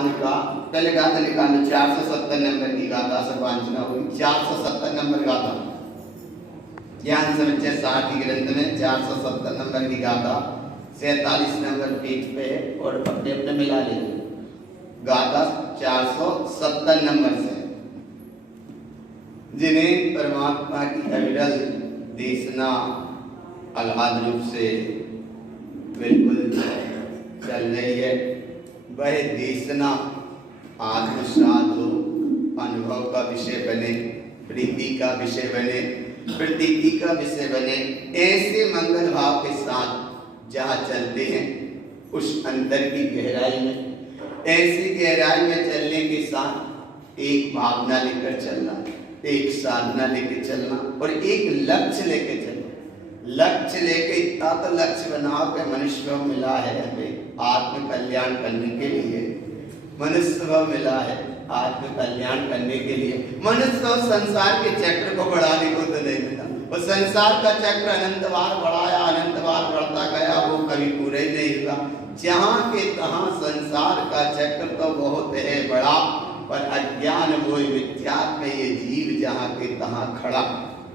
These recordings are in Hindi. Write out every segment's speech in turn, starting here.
भगवान का पहले गाथा निकालना 470 नंबर की गाथा से वांछना हुई 470 नंबर गाथा ज्ञान समुच्चय 60 की ग्रंथ में 470 नंबर की गाथा 47 नंबर पेज पे है और अपने अपने मिला लीजिए गाथा 470 नंबर से जिन्हें परमात्मा की अविरल देशना अल्हाद रूप से बिल्कुल चल रही है वह देशना आत्मसात हो अनुभव का विषय बने प्रीति का विषय बने प्रतीति का विषय बने ऐसे मंगल भाव के साथ जहाँ चलते हैं उस अंदर की गहराई में ऐसी गहराई में चलने के साथ एक भावना लेकर चलना एक साधना लेकर चलना और एक लक्ष्य लेकर चलना लक्ष्य लेके इतना तो लक्ष्य बनाओ कि मनुष्य को मिला है हमें आत्म कल्याण करने के लिए मनुष्य को मिला है आत्म कल्याण करने के लिए मनुष्य को संसार के चक्र को बढ़ाने को तो नहीं मिला वो संसार का चक्र अनंत बार बढ़ाया अनंत बार बढ़ता गया वो कभी पूरा ही नहीं हुआ जहाँ के तहाँ संसार का चक्र तो बहुत है बड़ा पर अज्ञान मोह मिथ्यात्व में ये जीव जहाँ के तहाँ खड़ा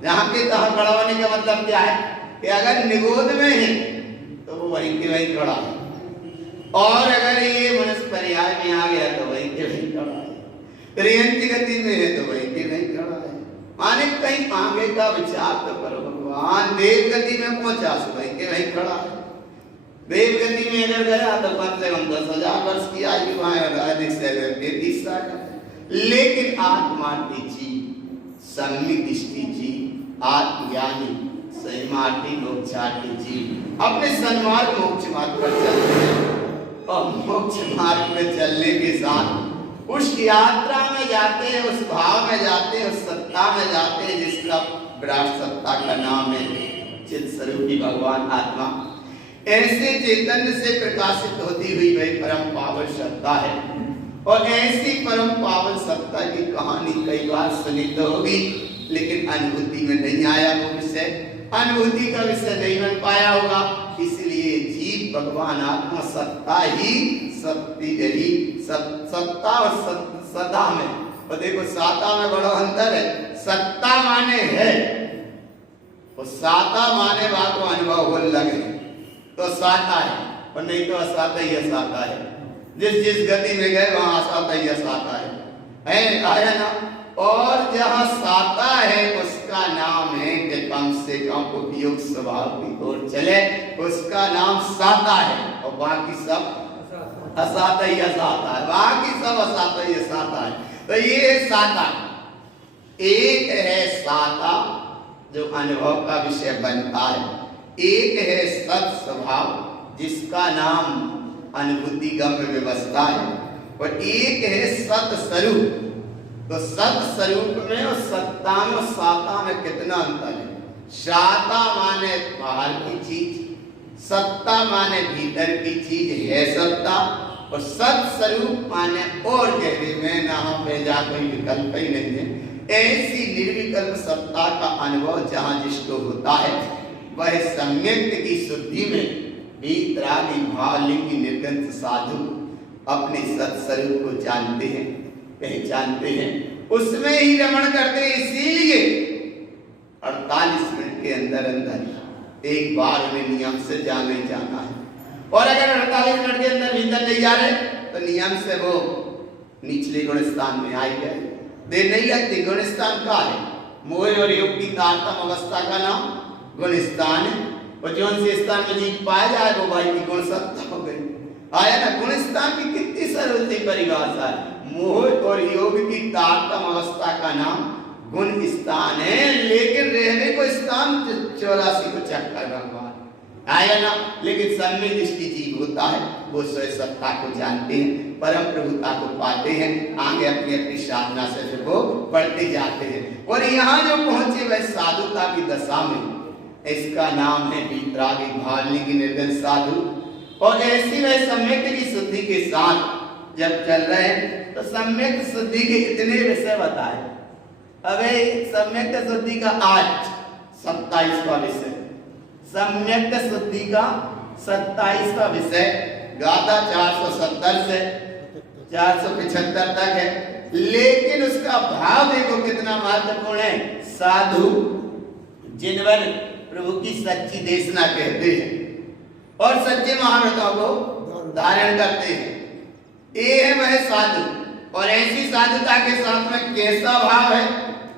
जहाँ के तहाँ खड़ा होने का मतलब क्या है कि अगर निगोद में है तो वो वहीं के वहीं खड़ा है और अगर ये मनुष्य पर्याय में आ गया तो वहीं के वहीं खड़ा है त्रियन की गति में है तो वहीं के वहीं खड़ा है माने कहीं आगे का विचार तो करो भगवान देव गति में पहुंचा सो वहीं के वहीं खड़ा है देव गति में अगर गया तो कम से कम 10,000 वर्ष की आयु अधिक से अधिक 33 साल लेकिन आत्मा की जी सम्मिक दृष्टि जी आत्मज्ञानी सहिमाटी मोक्षाटी जी अपने सन्मार्ग मोक्ष मार्ग पर चल रहे हैं और मोक्ष मार्ग में चलने के साथ उस यात्रा में जाते हैं उस भाव में जाते हैं उस सत्ता में जाते हैं जिसका विराट सत्ता का नाम है चित स्वरूपी भगवान आत्मा ऐसे चैतन्य से प्रकाशित होती हुई वही परम पावन सत्ता है और ऐसी परम पावन सत्ता की कहानी कई बार सुनी तो होगी लेकिन अनुभूति में नहीं आया वो विषय अनुभूति का विषय नहीं बन पाया होगा इसलिए जीव भगवान आत्मा सत्ता ही सत्य यही सत्ता और सदा में और देखो साता में बड़ा अंतर है सत्ता माने है और साता माने बात को अनुभव हो लगे तो साता है और नहीं तो असाता ही असाता है जिस गति में गए वहां असाता ही असाता है आया ना और जहाँ साता है उसका नाम है कि कम से कम उपयोग स्वभाव की ओर चले उसका नाम साता है और बाकी सब असाता ही असाता है बाकी सब असाता ही असाता है तो ये है साता एक है साता जो अनुभव का विषय बनता है एक है सत स्वभाव जिसका नाम अनुभूति गम्य व्यवस्था है और एक है सत स्वरूप तो सत स्वरूप में और सत्ता में और साता में कितना अंतर है साता माने बाहर की चीज सत्ता माने भीतर की चीज है सत्ता और सत स्वरूप माने और गहरे में ना पे जा कोई विकल्प ही नहीं है ऐसी निर्विकल्प सत्ता का अनुभव जहाँ जिसको होता है वह सम्यक की शुद्धि में वीतरागी भावलिंगी निर्गंत साधु अपने सत्स्वरूप को जानते हैं पहचानते हैं उसमें ही रमण करते हैं इसीलिए 48 मिनट के अंदर अंदर एक बार उन्हें नियम से जाना ही जाना है और अगर 48 मिनट के अंदर भीतर नहीं जा रहे तो नियम से वो निचले गुण स्थान में आई गए देर नहीं लगती गुण स्थान का है मोह और योग की तारतम अवस्था का नाम गुण स्थान है और जो से स्थान में जीत पाया जाए वो भाई की गुण सत्ता हो गई आया ना गुण स्थान की कितनी सरल सी परिभाषा है मोह और योग की तारतम अवस्था का नाम गुण स्थान है लेकिन रहने को स्थान 84 को चक्कर भगवान आया ना लेकिन सम्मिक दृष्टि जीव होता है वो स्वयं सत्ता को जानते हैं परम प्रभुता को पाते हैं आगे अपनी अपनी साधना से फिर वो बढ़ते जाते हैं और यहाँ जो पहुंचे वह साधुता की दशा में इसका नाम है वीतरागी भावलिंगी निर्गुण साधु और ऐसी वह सम्यक की शुद्धि के साथ जब चल रहे हैं तो सम्यक शुद्धि के इतने विषय बताए अबे सम्यक शुद्धि का आज 27वां विषय सम्यक शुद्धि का 27वां विषय गाथा 470 से 475 तक है, लेकिन उसका भाव देखो कितना महत्वपूर्ण है। साधु जिनवर प्रभु की सच्ची देशना कहते हैं और सच्चे महाव्रतों को धारण करते हैं, ये है वह साधु। और ऐसी साधुता के साथ में कैसा भाव है,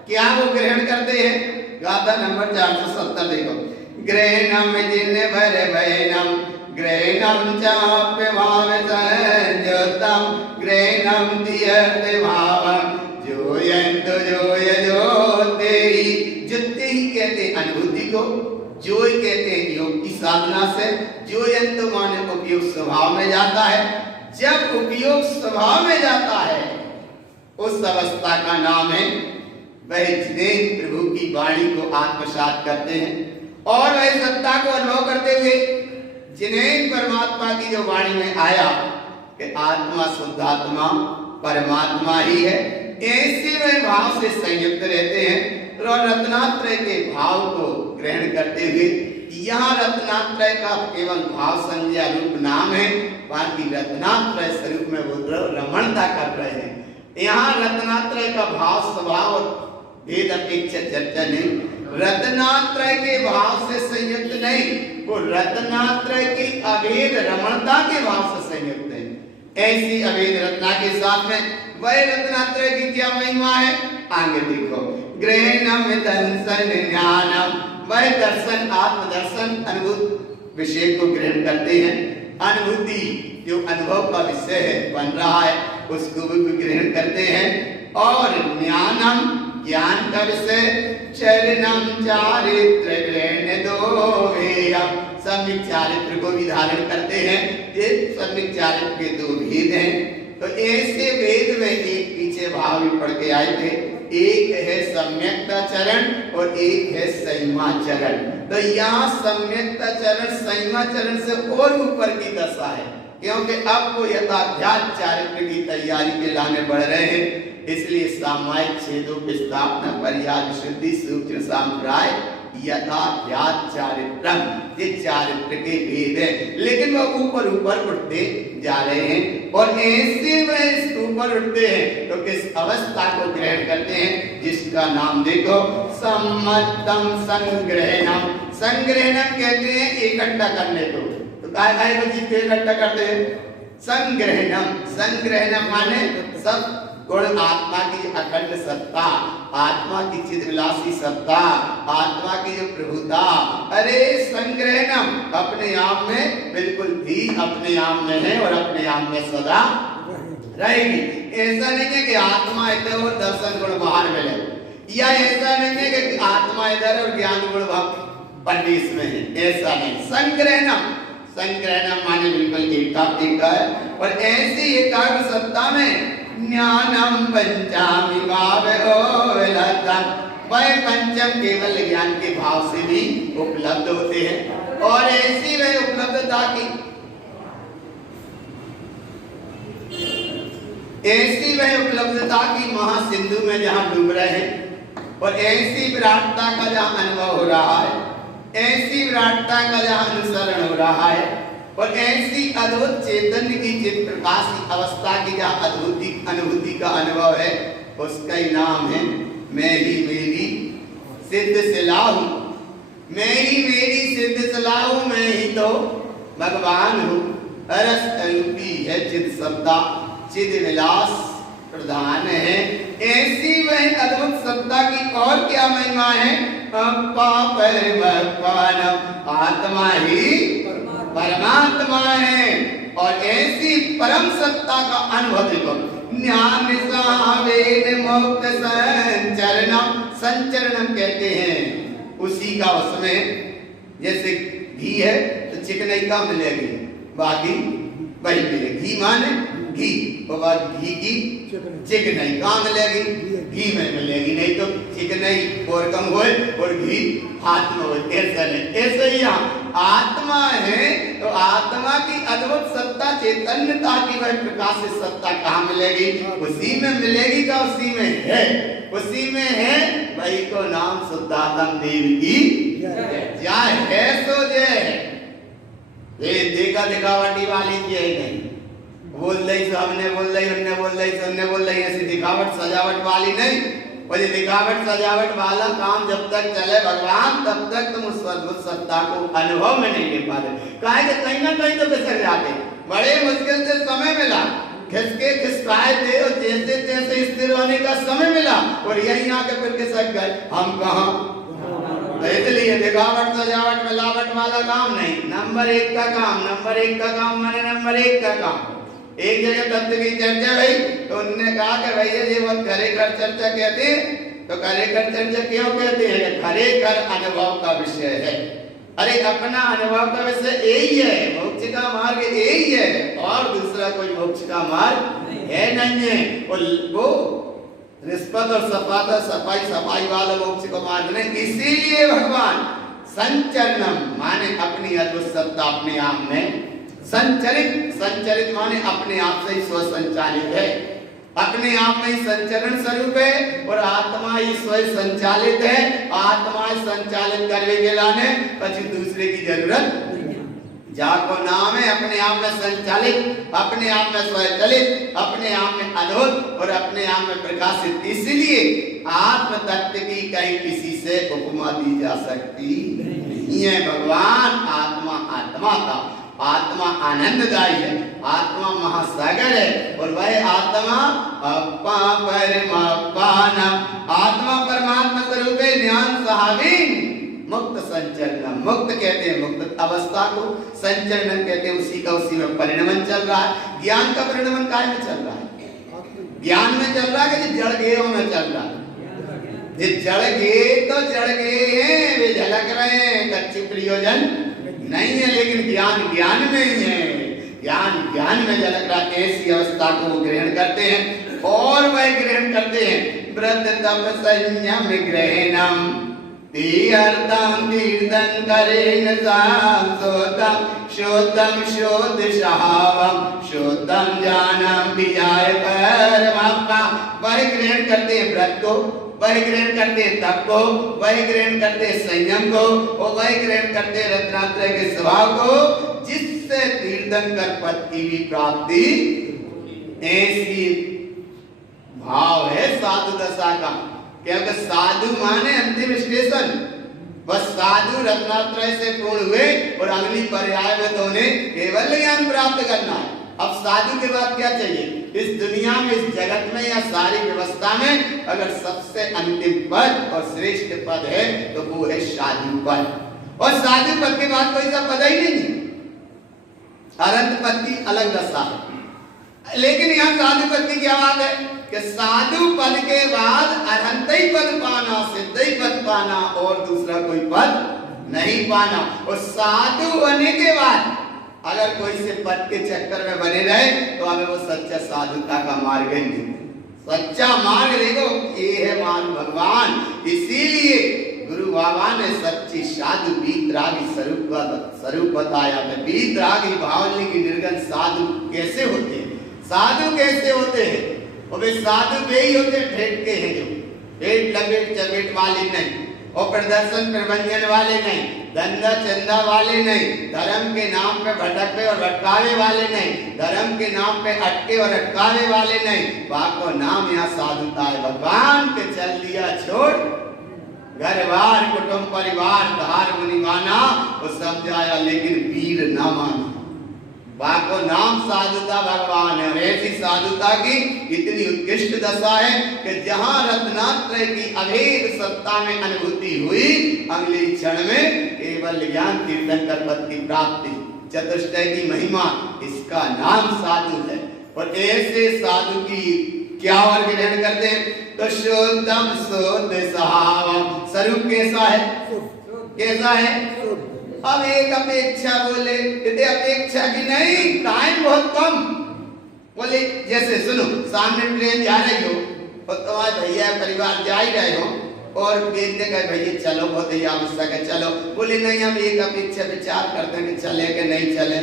क्या वो ग्रहण करते हैं? गाथा नंबर 470 देखो। ग्रहणम जिन भर भयनम ग्रहणम चाप्य भाव संयोतम ग्रहणम दियते भावम जोयंत जोय जोते ही। जोते ही कहते अनुभूति को, जोय कहते हैं योग की साधना से। जोयंत माने उपयोग स्वभाव में जाता है। जब उपयोग स्वभाव में जाता है उस अवस्था का नाम है वह जिन्हें प्रभु की वाणी को आत्मसात करते हैं और वह सत्ता को अनुभव करते हुए जिन्हें परमात्मा की जो वाणी में आया कि आत्मा शुद्ध आत्मा परमात्मा ही है, ऐसे वह भाव से संयुक्त रहते हैं और रत्नात्रय के भाव को ग्रहण करते हुए। यहाँ रत्नात्रय का केवल भाव संज्ञा रूप नाम है, बाकी रत्नात्रय स्वरूप में वो रमणता कर रहे हैं। यहाँ रत्नात्रय का भाव स्वभाव और भेद अपेक्षा चर्चा नहीं, रत्नात्रय के भाव से संयुक्त नहीं, वो रत्नात्रय की अभेद रमणता के भाव से संयुक्त है। ऐसी अभेद रत्ना के साथ में वह रत्नात्रय की क्या महिमा है, आगे देखो। ग्रहणम दर्शन ज्ञानम, वह दर्शन आत्मदर्शन अनुभूत विषय को ग्रहण करते हैं। अनुभूति जो अनुभव का विषय है बन रहा है उसको भी ग्रहण करते हैं। और ज्ञानम ज्ञान का विषय, चरणम चारित्र ग्रहण दो वेयम, सम्यक चारित्र को भी धारण करते हैं। ये सम्यक चारित्र के दो भेद हैं। तो ऐसे वेद में एक पीछे भाव भी पढ़ के आए थे, एक है सम्यक्ता चरण और एक है संयमा चरण। तो यहाँ सम्यक्ता चरण संयमा चरण से और ऊपर की दशा है, क्योंकि अब वो यथाध्यात्म चारित्र की तैयारी के लाने बढ़ रहे हैं। इसलिए सामायिक छेदों की स्थापना पर्याय शुद्धि सूक्ष्म संप्राय यथाध्यात्म चारित्रम, ये चारित्र के भेद है, लेकिन वह ऊपर ऊपर उठते जा रहे हैं। और ऐसे वह ऊपर उठते हैं तो किस अवस्था को ग्रहण करते हैं, जिसका नाम देखो सम्मतम संग्रहणम। संग्रहणम कहते हैं इकट्ठा करने को। तो काय को जीव इकट्ठा करते हैं संग्रहणम। संग्रहणम माने सब गुण आत्मा की अखंड सत्ता, आत्मा की चिद्विलासी सत्ता, आत्मा की जो प्रभुता, अरे संग्रहणम अपने आप में बिल्कुल थी, अपने आप में है और अपने आप में सदा रहेगी। ऐसा नहीं है कि आत्मा इधर और दर्शन गुण बाहर मिले, या ऐसा नहीं है कि आत्मा इधर और ज्ञान गुण परदेश में है, ऐसा नहीं। संग्रहणम, संग्रहणम माने बिल्कुल एका है। और ऐसी एकाग्र सत्ता में ज्ञानम पंचामी भाव ओलतम, वह पंचम केवल ज्ञान के भाव से भी उपलब्ध होते हैं। और ऐसी वह उपलब्धता की, ऐसी वह उपलब्धता की महासिंधु में जहाँ डूब रहे हैं और ऐसी विराटता का जहाँ अनुभव हो रहा है, ऐसी विराटता का जहाँ अनुसरण हो रहा है और ऐसी अद्भुत चैतन्य की चित प्रकाश की अवस्था की जहाँ अनुभूति का अनुभव है, उसका ही नाम है मैं ही मेरी सिद्ध सलाहू। मैं ही मेरी सिद्ध सलाहू, मैं ही तो भगवान हूँ। अरस रूपी है चिद सत्ता, चिद विलास प्रधान है। ऐसी वह अद्भुत सत्ता की और क्या महिमा है, आत्मा ही परमात्मा है। और ऐसी परम सत्ता का अनुभव देखो। ज्ञान सावेद मुक्त संचरणम, संचरणम कहते हैं उसी का, उसमें जैसे घी है तो चिकनाई का मिलेगी, बाकी वही मिलेगी। घी माने घी, और घी की चिकनाई कहाँ मिलेगी, घी में मिलेगी, नहीं तो चिकनाई और कम होए और घी हाथ में होए, ऐसा नहीं। ऐसे ही यहाँ आत्मा है तो आत्मा की अद्भुत सत्ता चैतन्यता की वह प्रकाशित सत्ता कहाँ मिलेगी, उसी में मिलेगी का उसी में है, उसी में है। वही को नाम शुद्धात्म देव की जय है। सो जय है, ये देखा दिखावटी वाली जय नहीं, बोल रही सामने बोल रही, उनने बोल रही, उनने बोल रही, ऐसी दिखावट सजावट वाली नहीं। और ये दिखावट सजावट वाला काम जब तक चले भगवान, तब तक तुम उस अद्भुत सत्ता को अनुभव में नहीं ले पाते। काहे कि कहीं ना कहीं तो फिसल जाते। बड़े मुश्किल से समय मिला, खिसके खिसकाए थे और जैसे तैसे स्थिर होने का समय मिला और यहीं आके फिर खिसक गए। हम कहाँ? इसलिए दिखावट सजावट मिलावट वाला काम नहीं। नंबर एक का काम, नंबर एक का काम माने नंबर एक का काम। एक जगह तत्व की चर्चा भाई, तो उन्होंने कहा कि भैया ये बहुत खरेखर चर्चा कहते हैं। तो खरेखर चर्चा क्यों कहते हैं? खरेखर अनुभव का विषय है। अरे अपना अनुभव का विषय यही है, मोक्ष का मार्ग यही है, और दूसरा कोई मोक्ष का मार्ग है नहीं है। और वो निष्पत्त और सपाता सफाई सफाई वाला मोक्ष का मार्ग नहीं। इसीलिए भगवान संचरणम माने अपनी अद्भुत सत्ता अपने आप में संचरित, संचरित माने अपने आप से ही स्वसंचालित है, अपने आप में ही संचरण स्वरूप है और आत्मा ही स्वयं संचालित है। आत्मा संचालित करने के लाने પછી दूसरे की जरूरत जाको नाम है। अपने आप में संचालित, अपने आप में स्वयंचलित, अपने आप में अद्भुत और अपने आप में प्रकाशित। इसलिए आत्म तत्व की कहीं किसी से उपमा दी जा सकती नहीं है। भगवान आत्मा आत्मा का, आत्मा आनंददायी है, आत्मा महासागर है और वह आत्मा अपा परमात्मा, आत्मा परमात्मा स्वरूप है। ज्ञान सहावीन मुक्त संचरण, मुक्त कहते हैं मुक्त अवस्था को, संचरण कहते हैं उसी का उसी में परिणमन चल रहा है। ज्ञान का परिणमन काय में चल रहा है? ज्ञान में चल रहा है कि जड़ गेहों में चल रहा है? ये जड़ गे तो जड़ गे हैं, वे झलक रहे हैं, कच्चे प्रयोजन नहीं है, लेकिन ज्ञान ज्ञान में ही है, ज्ञान ज्ञान में झलक रहा। ऐसी अवस्था को वो ग्रहण करते हैं और वह ग्रहण करते हैं व्रत तप संयम ग्रहणम तीर्थम तीर्थं करेण सोतम शोतम शोध शहावम शोतम जानम विजय परमात्मा। वह ग्रहण करते हैं व्रत को, वह ग्रहण करते हैं तप को, वह ग्रहण करते हैं संयम को और वह ग्रहण करते हैं रत्नात्रय के स्वभाव को, जिससे तीर्थंकर पद की भी प्राप्ति। ऐसी भाव है साधु दशा का, क्योंकि साधु माने अंतिम स्टेशन। बस साधु रत्नात्रय से पूर्ण हुए और अगली पर्याय में तो उन्हें केवल ज्ञान प्राप्त करना है। अब साधु के बाद क्या चाहिए? इस दुनिया में, इस जगत में या सारी व्यवस्था में अगर सबसे अंतिम पद और श्रेष्ठ पद है तो वो है साधु पद। और साधु पद के बाद कोई सा पद ही नहीं। अनंत पद की अलग दशा है, लेकिन यहाँ साधु पद की क्या बात है कि साधु पद के बाद अरहंतई पद पाना, सिद्धई पद पाना और दूसरा कोई पद नहीं पाना। और साधु होने के बाद अगर कोई से पद के चक्कर में बने रहे तो हमें वो सच्चा साधुता का मार्ग नहीं, सच्चा मार्ग देखो ये है मान भगवान। इसीलिए गुरु बाबा ने सच्ची साधु बीतरागी स्वरूप बताया। बीतरागी भावनी की निर्गन साधु कैसे होते हैं? साधु कैसे होते हैं? और वे साधु वे ही होते ठेठ के हैं जो पेट लपेट चपेट वाले नहीं और प्रदर्शन प्रबंधन वाले नहीं, धंधा चंदा वाले नहीं, धर्म के नाम पे भटकवे और भटकावे वाले नहीं, धर्म के नाम पे अटके और अटकावे वाले नहीं। बाको नाम यहाँ साधुता है। भगवान के चल दिया छोड़, घर बार कुटुंब परिवार धार मुनि माना और सब जाया, लेकिन वीर न माना। बाको नाम साधुता भगवान है। और ऐसी साधुता की इतनी उत्कृष्ट दशा है कि जहां रत्नात्रय की अभेद सत्ता में अनुभूति हुई, अगले क्षण में केवल ज्ञान तीर्थंकर पद की प्राप्ति, चतुष्टय की महिमा, इसका नाम साधु है। और ऐसे साधु की क्या वर्ग ग्रहण करते हैं? तो शुद्धम शुद्ध सहावम स्वरूप कैसा है? कैसा है? अब एक अपेक्षा बोले, यदि अपेक्षा की नहीं, टाइम बहुत कम बोले। जैसे सुनो, सामने ट्रेन जा रही हो और तुम्हारे भैया परिवार जा ही रहे हो और बेचने का भैया चलो बहुत ही आवश्यक है, चलो। बोले नहीं, हम एक अपेक्षा विचार करते हैं कि चले कि नहीं चले।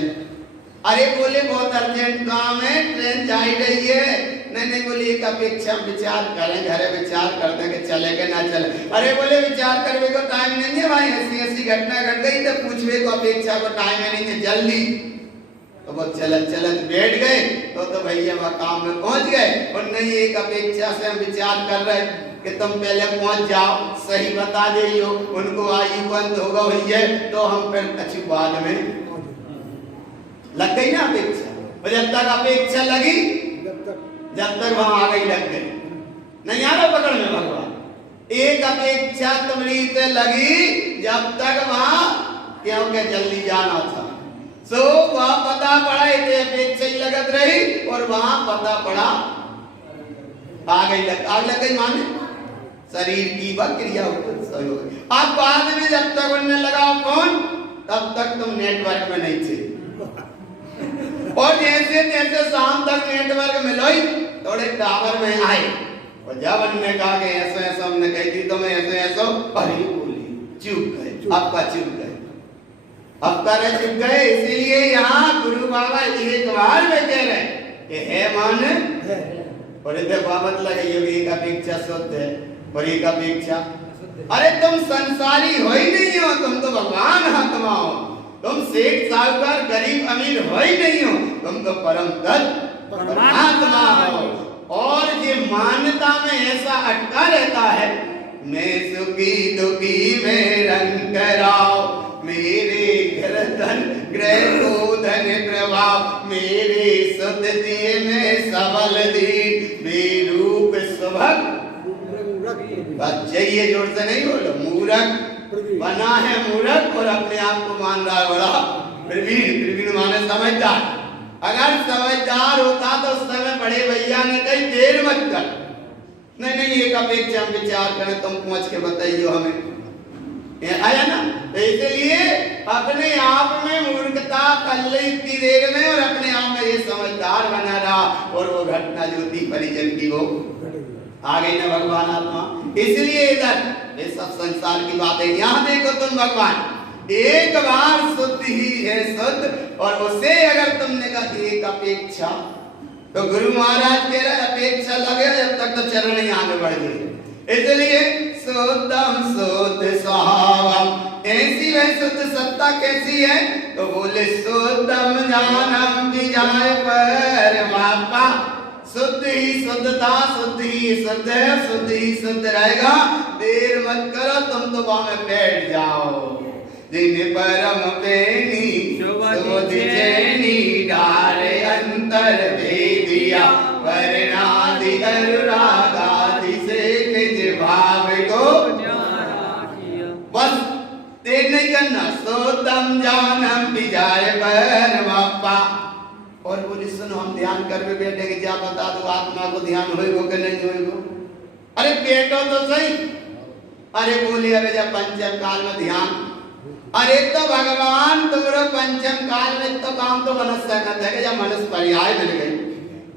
अरे बोले बहुत अर्जेंट काम है, ट्रेन जा ही रही है। नहीं बोले एक अपेक्षा विचार करें, घरे विचार करते हैं कि चले कि ना चले। अरे बोले विचार करने को टाइम नहीं है भाई, ऐसी ऐसी घटना घट गई तो पूछवे को अपेक्षा को टाइम नहीं है, जल्दी। तो वो चलत चलत बैठ गए तो भैया वह काम में पहुंच गए। और नहीं एक अपेक्षा से हम विचार कर रहे कि तुम पहले पहुंच जाओ, सही बता दियो, उनको आयु बंद होगा भैया तो हम फिर अच्छी बाद में लग गई ना अपेक्षा। और जब तक अपेक्षा लगी, जब तक वहां आ गई लग गई, नहीं आ रहा पकड़ में भगवान। एक अपेक्षा तुम्हारी से लगी जब तक वहां क्योंकि जल्दी जाना था, सो वहां पता पड़ा इतने अपेक्षा ही लगत रही और वहां पता पड़ा आ गई माने शरीर की क्रिया सहयोग। अब बाद में जब तक उनने लगाओ फोन तब तक तुम नेटवर्क में नहीं थे और जैसे जैसे शाम तक नेटवर्क मिलो थोड़े टावर में आए और जब उनने कहा कि ऐसा ऐसा हमने कही थी तो मैं ऐसे ऐसा अरे बोली चुप गए, आपका चुप गए, अब करे चुप गए। इसीलिए यहाँ गुरु बाबा एक बार में कह रहे कि है मान और इधर बाबत लगे योगी एक अपेक्षा शुद्ध है और एक अपेक्षा। अरे तुम संसारी हो ही नहीं हो, तुम तो भगवान आत्मा हो, तुम सेठ साहूकार गरीब अमीर हो ही नहीं हो, तुम तो परम तत्व परमात्मा हो। और ये मान्यता में ऐसा अटका रहता है, मैं सुखी दुखी में रंग कराओ, मेरे घर धन ग्रह को धन प्रभाव, मेरे सुध दिए में सबल दी, रूप सुभग बच्चे ये जोर से नहीं बोलो, मूर्ख बना है मूर्ख और अपने आप को मान रहा है बड़ा प्रवीण माने समझदार। अगर समझदार होता तो उस समय बड़े भैया ने कही देर मत कर, नहीं एक अपेक्षा हम विचार करें, तुम पहुंच के बताइयो हमें, आया ना। तो इसलिए अपने आप में मूर्खता कर ली इतनी देर में और अपने आप में ये समझदार बना रहा और वो घटना जो थी परिजन की वो आ गई ना भगवान आत्मा। इसलिए इधर ये सब संसार की बातें, यहाँ देखो तुम भगवान एक बार शुद्ध ही है शुद्ध, और उसे अगर तुमने कहा एक अपेक्षा तो गुरु महाराज कह रहे अपेक्षा लगे जब तक तो चरण ही आगे बढ़ गए। इसलिए शुद्धम शुद्ध स्वभावम, ऐसी वह शुद्ध सत्ता कैसी है तो बोले शुद्धम ज्ञानम विजय परमात्मा, शुद्ध ही शुद्धता, शुद्ध ही शुद्ध है, शुद्ध ही शुद्ध रहेगा। देर मत करो, तुम तो वहां में बैठ जाओ। दिन परम बेनी सुधिजैनी डारे अंतर भेदिया, वर्णादि अनुरागादि से निज भाव को बस देर नहीं करना। शुद्धम ज्ञानम विजय परमात्मा। और बोले सुनो हम ध्यान कर में बैठे कि क्या बता दो आत्मा को ध्यान होएगो कि नहीं होएगो। अरे बैठो तो सही। अरे बोले अरे जब पंचम काल में ध्यान, अरे तो भगवान तुम्हारे पंचम काल में तो काम तो मनुष्य का था कि जब मनुष्य पर्याय मिल गई,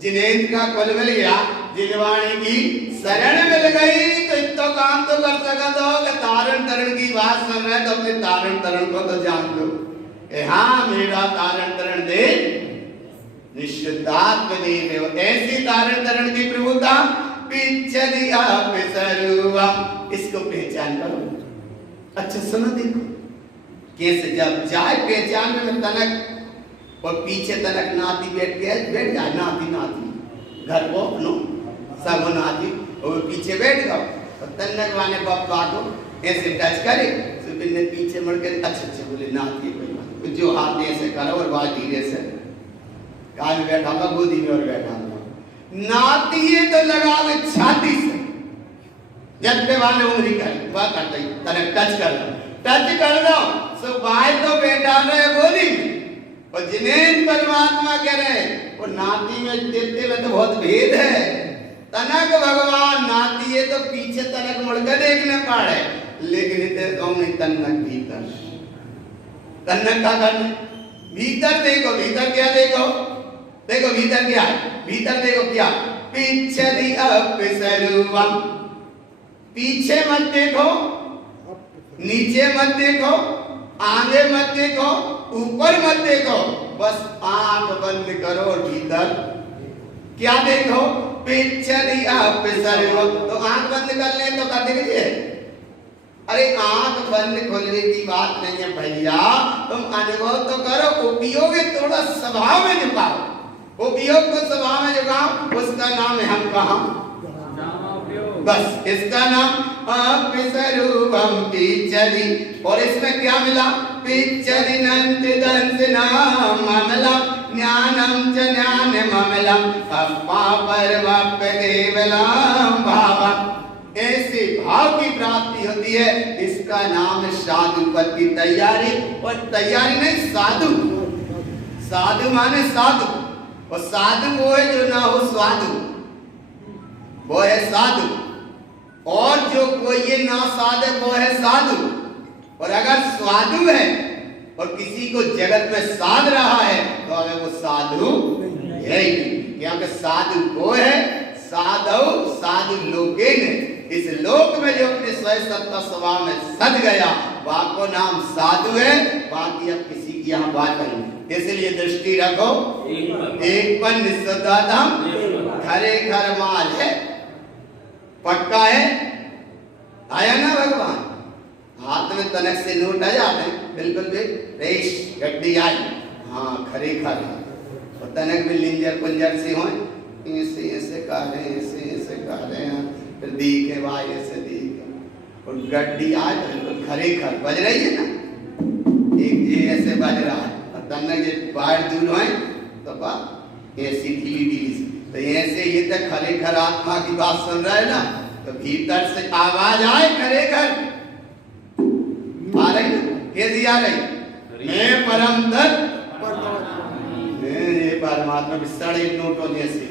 जिनेन्द्र का कुल मिल गया, जिनवाणी की शरण मिल गई, तो इतना काम तो कर सका दो कि तारण तरण की बात सुन रहे तो अपने तारण तरण को तो जान लो कि हाँ मेरा तारण तरण दे निश्चितात्म देव। ऐसी तारण तरण की प्रभुता पिछली आप सरुआ, इसको पहचान करो। अच्छा सुनो देखो कैसे जब जाए पहचान में तनक और पीछे तनक नाती बैठ जाए, नाती घर वो अपनो सब नाती और पीछे बैठ गए और तनक वाले बप्पा को ऐसे टच करे, सुबिन ने पीछे मुड़ कर अच्छा बोले नाती कोई जो हाथ ऐसे करो और बात धीरे से कान बैठा था गोदी में और बैठा था, नाती ये तो लगावे छाती से, जब पे वाले उंगली कर वह करते ही तनक टच कर दो सो भाई तो बैठा रहे गोदी में। और जिनेन्द्र परमात्मा कह रहे और नाती में देते में तो बहुत भेद है। तनक भगवान नाती है तो पीछे तनक मुड़कर देखने पड़े, लेकिन इतने कहूँ तनक भीतर, तनक का करने भीतर देखो, भीतर क्या देखो, देखो भीतर क्या है, भीतर देखो क्या पिछली अपसरुवम, पीछे मत देखो, नीचे मत देखो, आगे मत देखो, ऊपर मत देखो, बस आंख बंद करो और भीतर क्या देखो पिछली अपसरुवम। तो आंख बंद कर ले तो कर देखिए अरे आंख बंद खोलने की बात नहीं है भैया, तुम अनुभव तो करो, उपयोग थोड़ा स्वभाव में झुकाओ, उपयोग को स्वभाव में झुकाओ, उसका नाम है हम कहा बस, इसका नाम विसरूपम पिचरी। और इसमें क्या मिला? पिचरी नंत दंसनाम ममलम ज्ञानम च ज्ञान ममलम अप्पा परमप्प केवलम भावम। ऐसे भाव की प्राप्ति होती है, इसका नाम है साधुपति तैयारी। और तैयारी नहीं, साधु, साधु माने साधु, और साधु वो है जो ना हो स्वाधु, वो है साधु। और जो कोई ये ना साधे वो है साधु। और अगर साधु है और किसी को जगत में साध रहा है तो हमें वो साधु है ही नहीं। यहाँ पे साधु वो है, साधु साधु लोके ने, इस लोक में जो अपने स्वयं सत्ता स्वभाव में सद गया वह को नाम साधु है। बाकी अब किसी की यहाँ बात नहीं, इसलिए दृष्टि रखो एक पर निस्सदादम घरे घर माल है, पक्का है, आया ना भगवान, हाथ में तनक से नोट आ जाते बिल्कुल भी रेश गड्डी आई, हाँ खरे खर, और तनक भी लिंजर पुंजर से हो, ऐसे ऐसे कह रहे हैं, ऐसे ऐसे कह रहे हैं, फिर दीखे भाई ऐसे दीखे, और गड्डी आए बिल्कुल खरे खर बज रही है ना, एक ये ऐसे बज रहा है, और तनक ये बाहर दूर हो तो बात ऐसी ढीली ढीली, तो ऐसे ये तक खरे खर आत्मा की बात सुन रहा है ना, तो भीतर से आवाज आए खरे खर आ रही, कैसी आ रही? मैं परम तत्व, ये परमात्मा विस्तार एक नोट हो जैसे।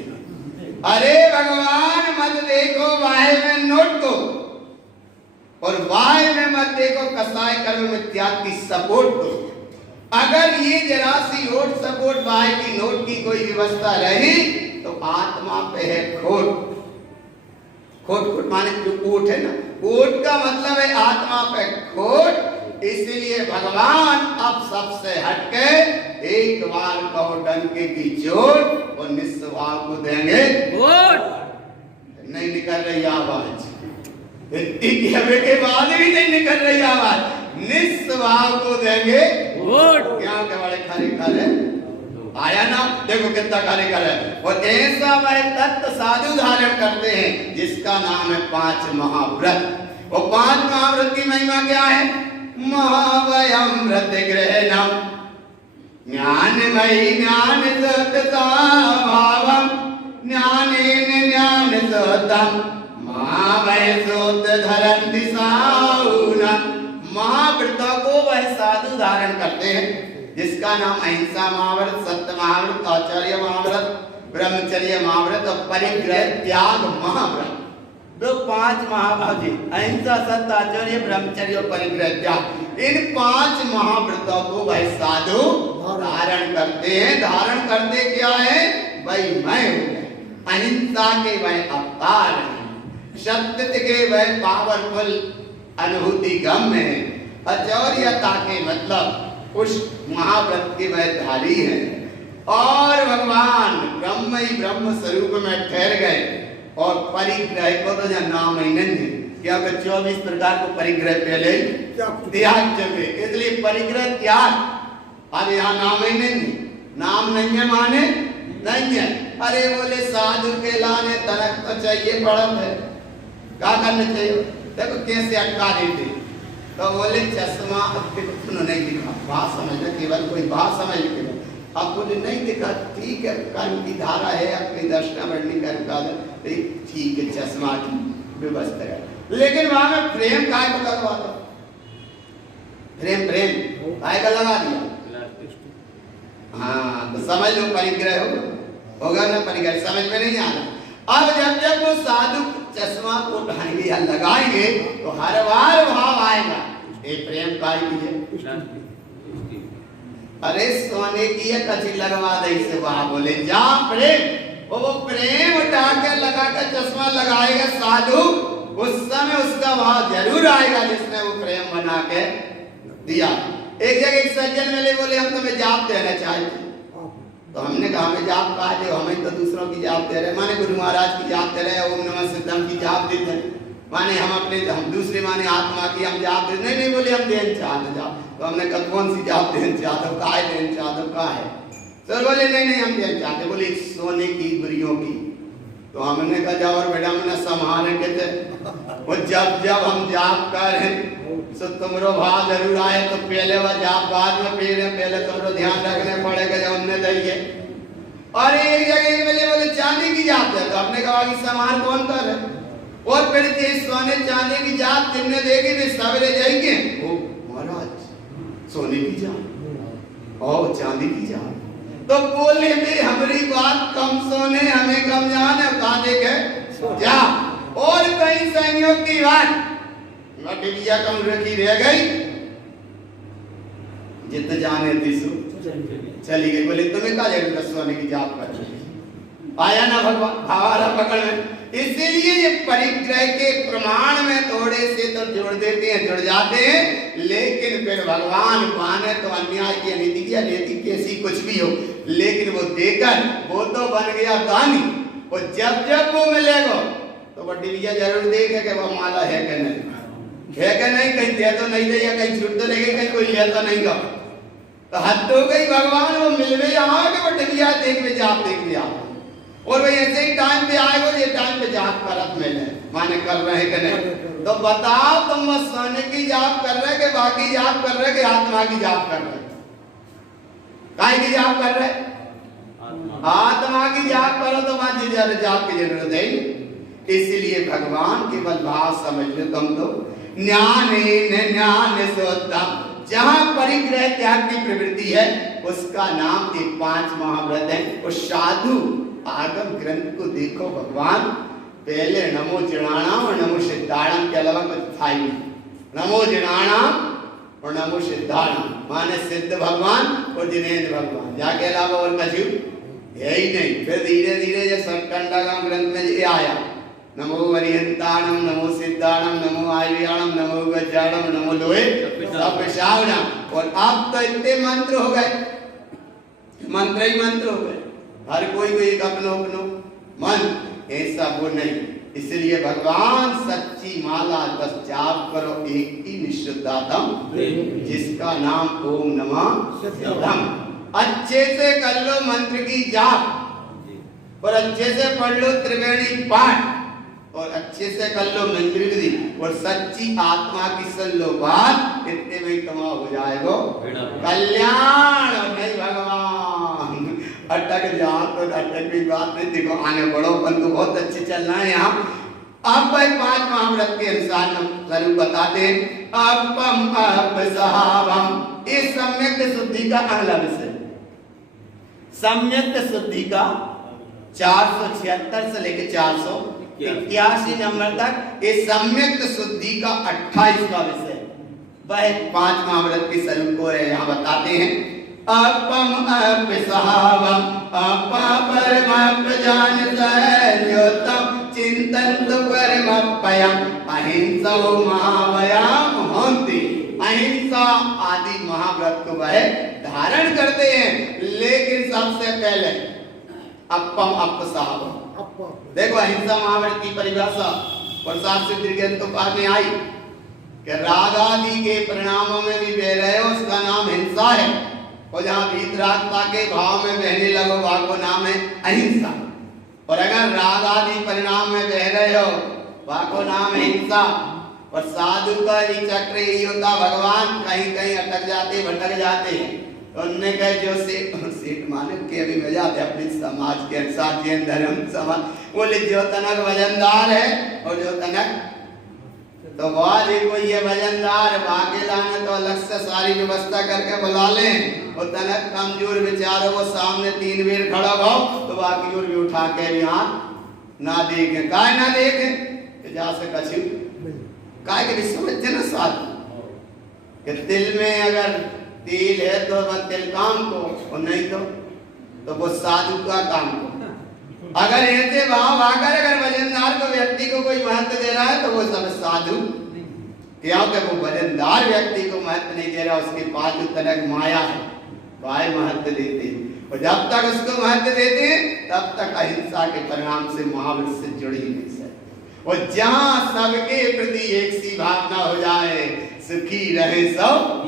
अरे भगवान मत देखो वाहे में नोट को, और वाहे में मत देखो कसाय कर्म में त्याग की सपोर्ट को। अगर ये जरा सी ओट सपोर्ट वाहे की नोट की कोई व्यवस्था रही तो आत्मा पे है खोट। खोट खोट माने जो ओट है ना, ओट का मतलब है आत्मा पे खोट। इसलिए भगवान अब सबसे हटके एक बार कहो डंके की चोट और निस्वाह को देंगे वोट। नहीं निकल रही आवाज, इतनी हमें के बाद भी नहीं निकल रही आवाज, निस्वाह को देंगे वोट। क्या के बड़े खरे खरे आया ना, देखो कितना खरे खरे। और ऐसा वह तत्व साधु धारण करते हैं जिसका नाम है 5 महाव्रत। और 5 महाव्रत की महिमा क्या है? महावयम व्रत ग्रहणम ज्ञानमयी ज्ञान सतता भावम ज्ञानेन ज्ञान सतम महावय सोत धरम दिशाऊनम। महाव्रतों को वह साधु धारण करते हैं जिसका नाम अहिंसा महाव्रत, सत्य महाव्रत, आचार्य महाव्रत, ब्रह्मचर्य महाव्रत और परिग्रह त्याग महाव्रत। दो 5 महाभाजी, अहिंसा सत्य आचार्य ब्रह्मचर्य और परिग्रह त्याग, इन 5 महाव्रतों को वह साधु धारण करते हैं। धारण करते क्या है? भाई मैं हूं, अहिंसा के वह अवतार हैं, सत्य के वह पावरफुल अनुभूति गम है, आचार्यता के मतलब उस महाव्रत के वह धारी हैं। और भगवान ब्रह्म ही ब्रह्म स्वरूप में ठहर गए। और परिग्रह को तो जब नाम ही नहीं है, क्या 24 प्रकार को परिग्रह पहले त्याग चले, इसलिए परिग्रह त्याग। अब यहाँ नाम ही नहीं, नाम नहीं है माने नहीं है। अरे बोले साधु के लाने तनक तो चाहिए पड़त है, क्या करना चाहिए? देखो कैसे अटका देते, तो बोले चश्मा सुनो नहीं दिखा, बात समझना, केवल कोई बात समझ के अब बोले नहीं दिखा, ठीक है कर्म की धारा है, अपनी दर्शना बढ़नी कर ठीक है, चश्मा की व्यवस्था है। लेकिन वहां में प्रेम काय को लगवा दो, प्रेम प्रेम काय का लगा दिया, हाँ तो समझ लो परिग्रह होगा ना, परिग्रह समझ में नहीं आ रहा। अब जब जब वो साधु चश्मा को ढाएंगे या लगाएंगे तो हर बार भाव आएगा ये प्रेम काय की है। अरे सोने की है कची लगवा दे इसे, वहां बोले जा प्रेम, वो प्रेम उठा के लगा कर चश्मा लगाएगा साधु, उस समय उसका भाव जरूर आएगा जिसने वो प्रेम बना के दिया। एक जगह एक सज्जन मिले, बोले हम तुम्हें जाप देना चाहते, तो हमने कहा हमें जाप कहा दे, हमें तो दूसरों की जाप दे रहे, माने गुरु महाराज की जाप दे रहे, ओम नमः सिद्धम की जाप देते हैं। माने हम दूसरे माने आत्मा की हम जाप नहीं बोले हम देन चाहते जाप। तो हमने कहा कौन सी जाप देन चाहते हो, का है देन चाहते हो, का है? सर बोले नहीं हम देन चाहते, बोले सोने की गुरियों की। तो हमने कहा जाओ और बेटा हमने संभालने के थे। वो जब हम जाप कर रहे तो तुमरो भाव जरूर आए, तो पहले वह जाप बाद में पहले तुमरो ध्यान रखने पड़ेगा जब हमने दइए। और एक जगह बोले चांदी की जाप है, तो हमने कहा कि सामान कौन कर रहे? और फिर सोने चांदी की जाप जिनने देगी वे सवेरे जाएंगे। ओ महाराज सोने की जाप और चांदी की जाप, तो बोले भी हमारी बात कम सोने हमें कम जाने कहा देखे जा। और कई संयोग की बात मटिया कम रखी रह गई, जितने जाने थी सो चली गई। बोले तुम्हें क्या जरूरत सोने की जाप कर, आया ना भगवान हमारा पकड़ में। इसीलिए ये परिग्रह के प्रमाण में थोड़े से तो जोड़ देते हैं, जुड़ जाते हैं, लेकिन फिर भगवान माने तो अन्याय की अनीति की अनीति कैसी कुछ भी हो, लेकिन वो देकर वो तो बन गया दानी। और जब वो मिलेगा तो वो डिबिया जरूर देगा कि वो माला है कि नहीं, है कि नहीं, कहीं दे तो नहीं दे, या कहीं छूट तो नहीं गई, कहीं कोई ले तो नहीं गया। तो हद हो गई भगवान वो मिलवे यहाँ के वो डिबिया देख में जाप देख लिया। और भाई ऐसे ही टाइम पे आएगा, ये टाइम पे जाप करत मिले माने कर रहे कि नहीं। तो बताओ तुम सोने की जाप कर रहे कि बाकी जाप कर रहे कि आत्मा की जाप कर रहे? काहे की जाप कर रहे? आत्मा की जाप करो तो बाकी जाप की जरूरत है। इसलिए भगवान केवल भाव समझ लो तुम तो ज्ञान सोतम, जहां परिग्रह त्याग की प्रवृत्ति है उसका नाम एक 5 महाव्रत है। और साधु आगम ग्रंथ को देखो, भगवान पहले नमो जिणाणाम और नमो सिद्धाणम के अलावा कुछ था ही नहीं। नमो जिणाणाम और नमो सिद्धाणम माने सिद्ध भगवान और जिनेन्द्र भगवान, जाके अलावा और कछु है ही नहीं। फिर धीरे धीरे जो संकंडागम ग्रंथ में ये आया, नमो वरियंताणम नमो सिद्धाणम नमो आर्याणम नमो गजाणम नमो लोहे सपिशावणम। और अब तो इतने मंत्र हो गए, मंत्र ही मंत्र हो गए, हर कोई को एक अपनो मन, ऐसा वो नहीं। इसलिए भगवान सच्ची माला बस जाप करो एक ही निश्चितातम, जिसका नाम ओम नमः शिवाय। अच्छे से कर लो मंत्र की जाप और अच्छे से पढ़ लो त्रिवेणी पाठ और अच्छे से कर लो मंत्र विधि और सच्ची आत्मा की सुन लो बात, इतने में कमा हो जाएगा कल्याण। नहीं भगवान अटक जाओ तो अटक की बात नहीं, देखो आने बढ़ो अपन तो बहुत अच्छे चलना है यहाँ। अब 5 महाव्रत के अनुसार स्वरूप बताते हैं। अपम अपसहावम, इस सम्यक शुद्धि का अगला विषय, सम्यक शुद्धि का 476 से लेकर 481 नंबर तक इस सम्यक शुद्धि का 28 का विषय वह 5 महाव्रत के स्वरूप को यहाँ बताते हैं। अपम अपसहावम अपरमपजानतम चिंतन्तु परमपयम अहिंसा महावयाम होन्ति। अहिंसा आदि महाव्रत को वह धारण करते हैं, लेकिन सबसे पहले अपम अपसहावम। देखो अहिंसा महाव्रत की परिभाषा प्रसाद सिद्ध ग्रंथ तो पाठ में आई कि राग आदि के परिणामों में भी बह रहे हो उसका नाम हिंसा है, और जहाँ वीतरागता के भाव में बहने लगो वहाँ को नाम है अहिंसा। और अगर राग आदि परिणाम में बह रहे हो वहाँ को नाम है हिंसा। और साधु का भी चक्र यही होता, भगवान कहीं कहीं अटक जाते भटक जाते हैं। तो उनने कहे जो सेठ माने के अभी में जाते अपने समाज के अनुसार जैन धर्म समाज, बोले जो तनक वजनदार है और जो तनक तो बहुत ही कोई ये वजनदार भागे लाने तो अलग से सारी व्यवस्था करके बुला लें। और तनक कमजोर बेचारों को सामने 3 बेर खड़ा हो तो बाकी और भी उठा के भी हाथ ना देखे, काय ना देखे जा से कछु काय के भी समझते ना साथ कि तिल में अगर तिल है तो वह तिल काम को, और नहीं तो वो साधु का काम को। अगर ऐसे भाव आकर अगर वजनदार को व्यक्ति को कोई महत्व दे रहा है तो वो सब साधु, क्योंकि वो वजनदार व्यक्ति को महत्व नहीं दे रहा, उसके पास जो तनक माया है वह महत्व देते हैं। और जब तक उसको महत्व देते हैं तब तक अहिंसा के परिणाम से महाव्रत से जुड़ी नहीं सकते। और जहां सबके प्रति एक सी भावना हो जाए, सुखी रहे सब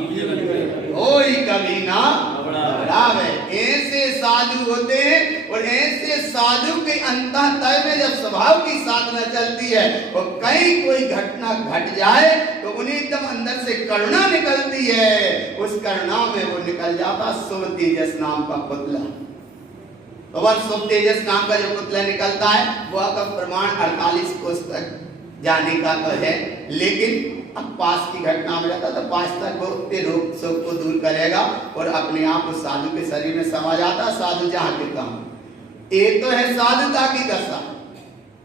कोई कभी ना घबरावे। ऐसे साधु होते हैं, और ऐसे साधु के अंतःतय में जब स्वभाव की साधना चलती है और कहीं कोई घटना घट जाए तो उन्हें एकदम अंदर से करुणा निकलती है। उस करुणा में वो निकल जाता शुभ तेजस नाम का पुतला। तो वह शुभ तेजस नाम का जो पुतला निकलता है वह का प्रमाण 48 कोष तक जाने का तो है, लेकिन अब पास की घटना में रहता तो पास तक वो रोग शोक को दूर करेगा और अपने आप उस साधु के शरीर में समा जाता। साधु जहाँ के तहाँ। एक तो है साधुता की दशा,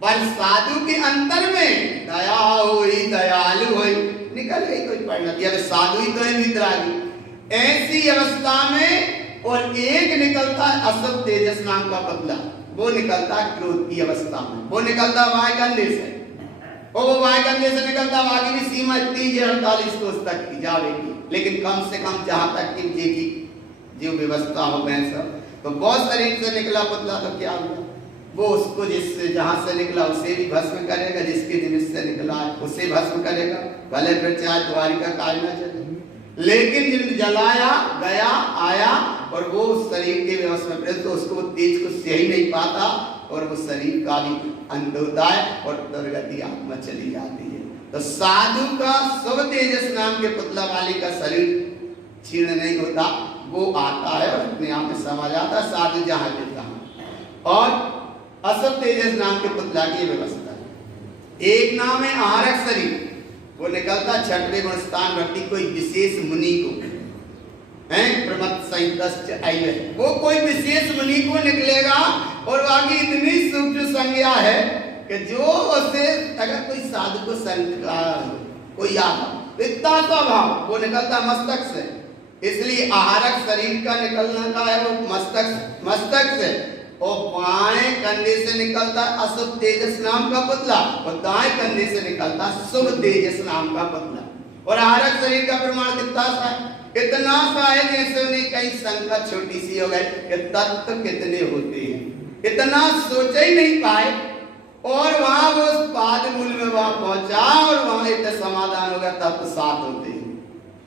पर साधु के अंतर में दया हुई, दयालु हुई, निकल गई कोई परिणति। अब साधु ही तो है वितरागी। ऐसी अवस्था में और एक निकलता है अशुभ तेजस नाम का पुतला, वो निकलता है क्रोध की अवस्था में, वो निकलता वाय कंधे से, और वो वाय कंधे से निकलता, बाकी भी सीमा इतनी 48 कोष तक की जावेगी, लेकिन कम से कम जहां तक की जी जो व्यवस्था हो गए सब। तो बहुत शरीर से निकला पुतला तो क्या हुआ, वो उसको जिससे जहां से निकला उसे भी भस्म करेगा, जिसके निमित्त से निकला है उसे भस्म करेगा, भले फिर चाहे द्वारिका काल न चले। लेकिन जिन जलाया गया आया और वो शरीर के व्यवस्था में तो उसको तेज को सही नहीं पाता और वो शरीर का भी अंत होता है और दुर्गति आत्मा चली जाती है। तो साधु का शुभ तेजस नाम के पुतला वाली का शरीर क्षीण नहीं होता, वो आता है और अपने आप में समा जाता है, साधु जहां के तहां। और अशुभ तेजस नाम के पुतला की व्यवस्था, एक नाम है आहारक शरीर, वो निकलता छठवें गुण स्थान भक्ति कोई विशेष मुनि को हैं प्रमथ संहितश्च आइले, वो कोई विशेष मुनि को निकलेगा और बाकी इतनी सूक्ष्म संज्ञा है कि जो उसे अगर कोई साधु को संग कोई आता इतना सा भाव वो निकलता मस्तक से। इसलिए आहारक शरीर का निकलना का है वो मस्तक से, और बाएं कंधे से निकलता अशुभ तेजस नाम का पुतला और दाएं कंधे से निकलता शुभ तेजस नाम का पुतला। और आहारक शरीर का प्रमाण कितना सा है, इतना सा है जैसे उन्हें कई शंका छोटी सी हो गई कि तत्व कितने होते हैं, इतना सोच ही नहीं पाए और वहां वो पाद मूल में वहां पहुंचा और वहां इतना समाधान हो गया। तत्व 7 होते हैं,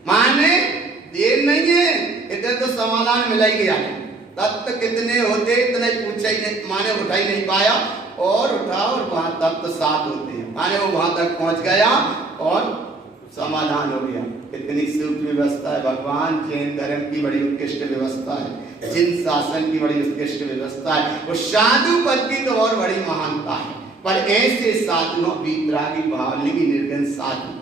माने देर नहीं है, इतने तो समाधान मिला ही गया। तत्व कितने होते इतना पूछा ही नहीं, माने उठा ही नहीं पाया और उठा और वहां तत्व 7 होते हैं, माने वो वहां तक पहुंच गया और समाधान हो गया। इतनी सूक्ष्म व्यवस्था है। भगवान जैन धर्म की बड़ी उत्कृष्ट व्यवस्था है, जिन शासन की बड़ी उत्कृष्ट व्यवस्था है, वो साधु पद की तो और बड़ी महानता है। पर ऐसे साधुओं वितरागी भावलिंगी निर्गुण साधु,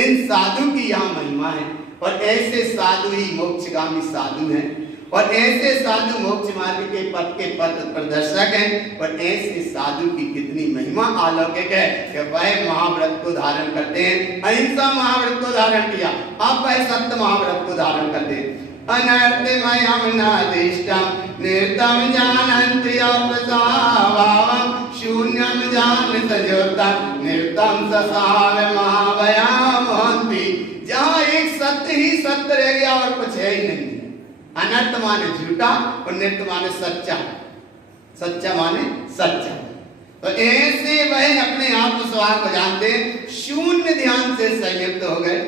इन साधु की यहाँ महिमा है और ऐसे साधु ही मोक्षगामी साधु हैं और ऐसे साधु मोक्ष मार्ग के पथ प्रदर्शक हैं। और ऐसे साधु की कितनी महिमा अलौकिक है कि वह महाव्रत को धारण करते हैं, अहिंसा महाव्रत को धारण किया, अब वह सत्य महाव्रत को धारण करते हैं। अनर्थमयं नादिष्टं निर्तम जानन्ति अपसावावं शून्यं जानत ज्योतं निर्तम ससार महाभयाम हन्ति। जहाँ एक सत्य ही सत्य रह गया और कुछ है ही नहीं। अनर्थ माने झूठा और निर्त माने सच्चा, सच्चा माने सच्चा। तो ऐसे वह अपने आप को स्वभाव को जानते हैं, शून्य ध्यान से संयुक्त हो गए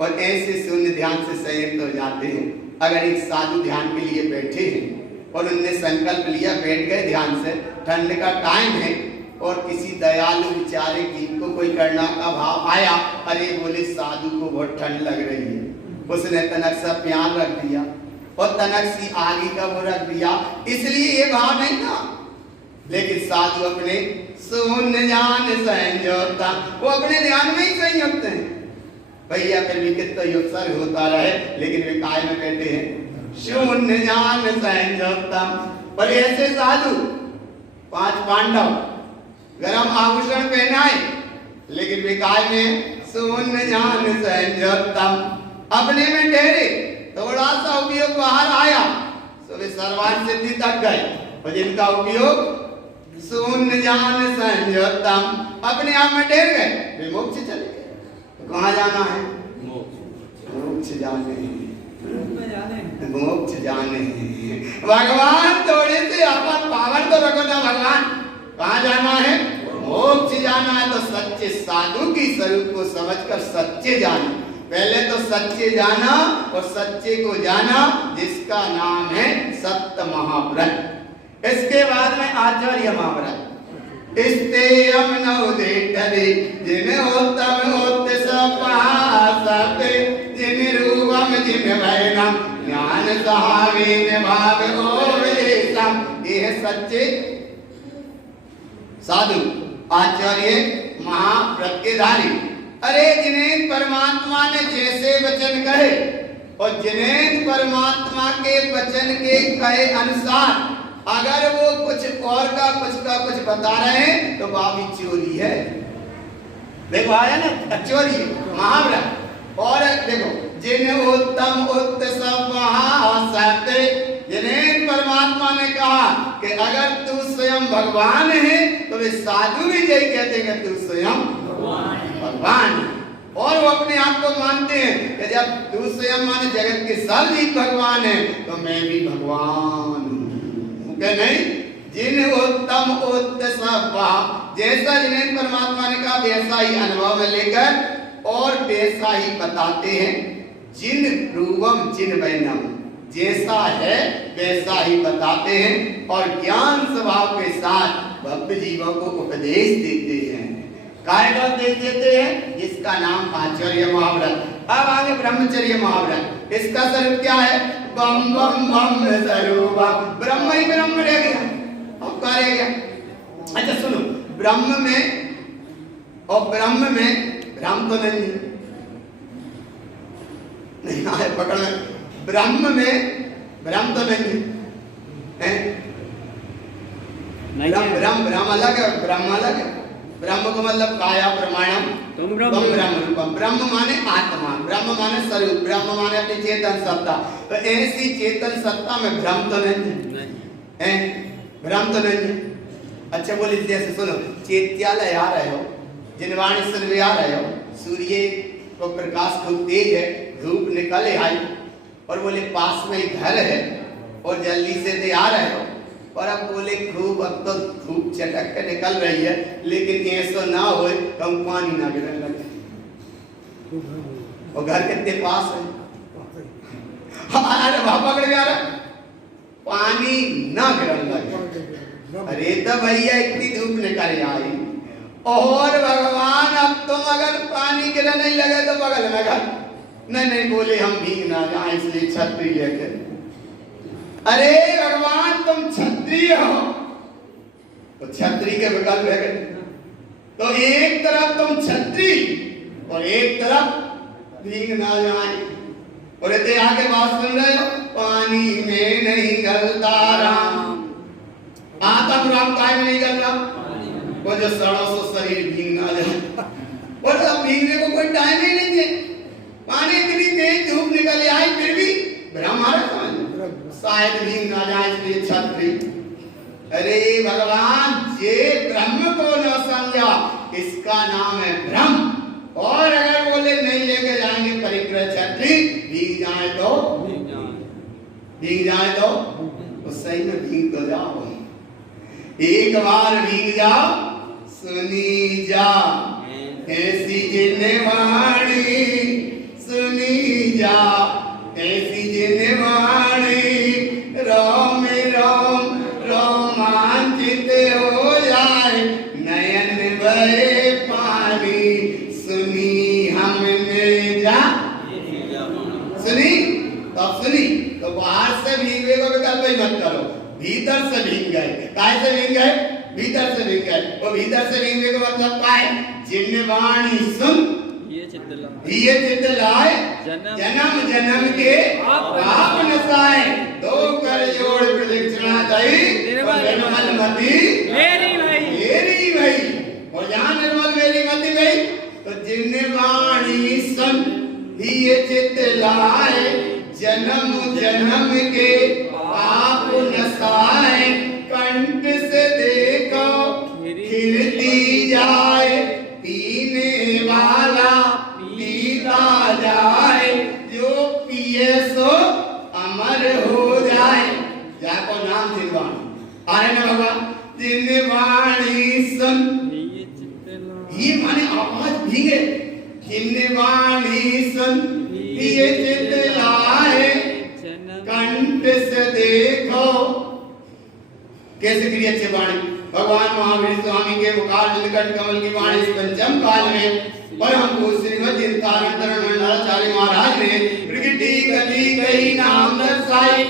और ऐसे शून्य ध्यान से संयुक्त हो जाते हैं। अगर एक साधु ध्यान के लिए बैठे हैं और उनने संकल्प लिया, बैठ गए ध्यान से, ठंड का टाइम है और किसी दयालु बेचारे जिनको कोई करना का भाव आया, अरे बोले साधु को बहुत ठंड लग रही है, उसने तनक सा प्यान रख दिया और तनक सी आगे का वो रख दिया, इसलिए ये भाव नहीं था। लेकिन साधु अपने शून्य ज्ञान संयोगता, वो अपने ध्यान में ही संयुक्त हैं। भैया फिर भी कितना युक्सर होता रहे, लेकिन वे काय में बैठे हैं शून्य ज्ञान संयोगता। पर ऐसे साधु 5 पांडव गरम आभूषण पहनाए, लेकिन वे काय में शून्य ज्ञान संयोगता, अपने में ठहरे। थोड़ा सा उपयोग बाहर आया तो वे सर्वान सिद्धि तक गए, और जिनका उपयोग शून्य ज्ञान संयोगतम, अपने आप में ठहर गए, वे मोक्ष चले गए। तो कहाँ जाना है? मोक्ष जाने, मोक्ष जाने। भगवान थोड़े से अपन पावर तो रखो ना, भगवान कहाँ जाना है? मोक्ष जाना है। तो सच्चे साधु की स्वरूप को समझकर सच्चे जाना। पहले तो सच्चे जाना और सच्चे को जाना, जिसका नाम है सत्य महाव्रत। इसके बाद में आचार्य महाव्रत। इस्ते हम नवदेठरे जिन होतम होत सपासते जिन रूपम जिन भयनम ज्ञान सहावेन भाव ओवेसम। ये है सच्चे साधु आचार्य महाव्रत के धारी। अरे जिन्हें परमात्मा ने जैसे वचन कहे और जिन्हें परमात्मा के वचन के कहे अनुसार अगर वो कुछ और का कुछ बता रहे हैं तो बाबी चोरी है। देखो आया ना, चोरी महाव्रत। और देखो जिन उत्तम उत्सवते, जिन्हें परमात्मा ने कहा कि अगर तू स्वयं भगवान है तो वे साधु भी यही कहते हैं कि तू स्वयं भगवान। और वो अपने आप को मानते हैं कि जब तू स्वयं माने जगत के सब जीव भगवान है तो मैं भी भगवान हूँ। नहीं, जिन उत्तम उत्सव, जैसा जिन्हें परमात्मा ने कहा वैसा ही अनुभव में लेकर और वैसा ही बताते हैं। जिन रूपम जिन वैनम, जैसा है वैसा ही बताते हैं और ज्ञान स्वभाव के साथ भक्त जीवों को उपदेश देते हैं। काय का उपदेश देते हैं? जिसका नाम आचार्य महाव्रत। अब आगे ब्रह्मचर्य महाव्रत। इसका स्वरूप क्या है? बम बम बम स्वरूपम, ब्रह्म ही ब्रह्म रह गया। अब क्या रह गया? अच्छा सुनो, ब्रह्म में और ब्रह्म में ब्रह्म तो नहीं आए पकड़ में। ब्रह्म में ब्रह्म तो नहीं है, ब्रह्म अलग है, ब्रह्म अलग है। ब्रह्म को मतलब काया प्रमाणम तुम ब्रह्म रूपम। ब्रह्म माने आत्मा, ब्रह्म माने स्वरूप, ब्रह्म माने अपनी चेतन सत्ता। तो ऐसी चेतन सत्ता में भ्रम तो नहीं है, भ्रम तो नहीं है। अच्छा बोले जैसे सुनो, चैत्यालय आ रहे हो, जिनवाणेश्वर भी आ रहे हो, सूर्य को प्रकाश खूब तेज है, धूप निकल आई और बोले पास में ही घर है और जल्दी से दे आ रहे हो और अब बोले खूब अब तो धूप चटक के निकल रही है, लेकिन ऐसा ना हो कम पानी ना गिरने लगे। और घर कितने पास है, अरे बाबा पकड़ गया, पानी ना गिरने लगे। अरे तो भैया इतनी धूप निकल आई और भगवान अब तुम अगर पानी गिरने नहीं लगे तो बगल में घर नहीं बोले हम भीग ना जाए इसलिए छतरी लेके। अरे भगवान तुम क्षत्रिय हो तो छतरी के विकल्प है। तो एक तरफ तुम छतरी और एक तरफ भीग ना जाए। और इतने आगे बात सुन रहे हो, पानी में नहीं गलता राम। आतम राम काय में नहीं गल रहा, वो जो सड़ों से शरीर भीग ना जाए। और अब भीगने को कोई टाइम ही नहीं है, पानी इतनी तेज धूप निकल आई फिर भी भ्रम आ रहा शायद भीग ना जाए इसलिए छतरी। अरे भगवान ये ब्रह्म को न समझा, इसका नाम है भ्रम। और अगर बोले नहीं लेके जाएंगे परिग्रह छतरी, भीग जाए तो सही में भीग तो जाओ, एक बार भीग जाओ सुनी जा ऐसी जिन्वाणी, सुनी जा ऐसी जिन्वाणी, रोम रोम रोमांचित हो जाए नयन बहे पानी, सुनी हमने जा। सुनी तो सुनी तो बाहर से भीगने को विकल्प ही मत करो, भीतर से भीग गए। काय से भीग गए? भीतर से भीग गए। वो भीतर से भीगने का मतलब क्या है? जिन्वाणी सुन ये चित्त लाए जन्म जन्म के पाप नसाए, दो कर जोड़ प्रदक्षिणा दई निर्मल मति मेरी भई। और जहाँ निर्मल मेरी मति गई तो जिन्वाणी सुन ये चित्त लाए जन्म जन्म के पाप नसाए, कंठ से देखो खिलती जाए पीने वाला पीता जाए, जो पिए सो अमर हो जाए। जाको नाम जिन्वाणी आए ना बाबा, जिन्वाणी सुन ये माने आवाज भीगे। जिन्ने वाणी सुन ये चित लाए कंठ से देखो। कैसे करी अच्छे वाणी? भगवान महावीर स्वामी के मुखार नीलकंठ कमल की वाणी इस पंचम काल में परम पूज्य श्रीमद् चिंतामणि मंडलाचार्य महाराज ने प्रगति कथी कही नाम दर्शाई।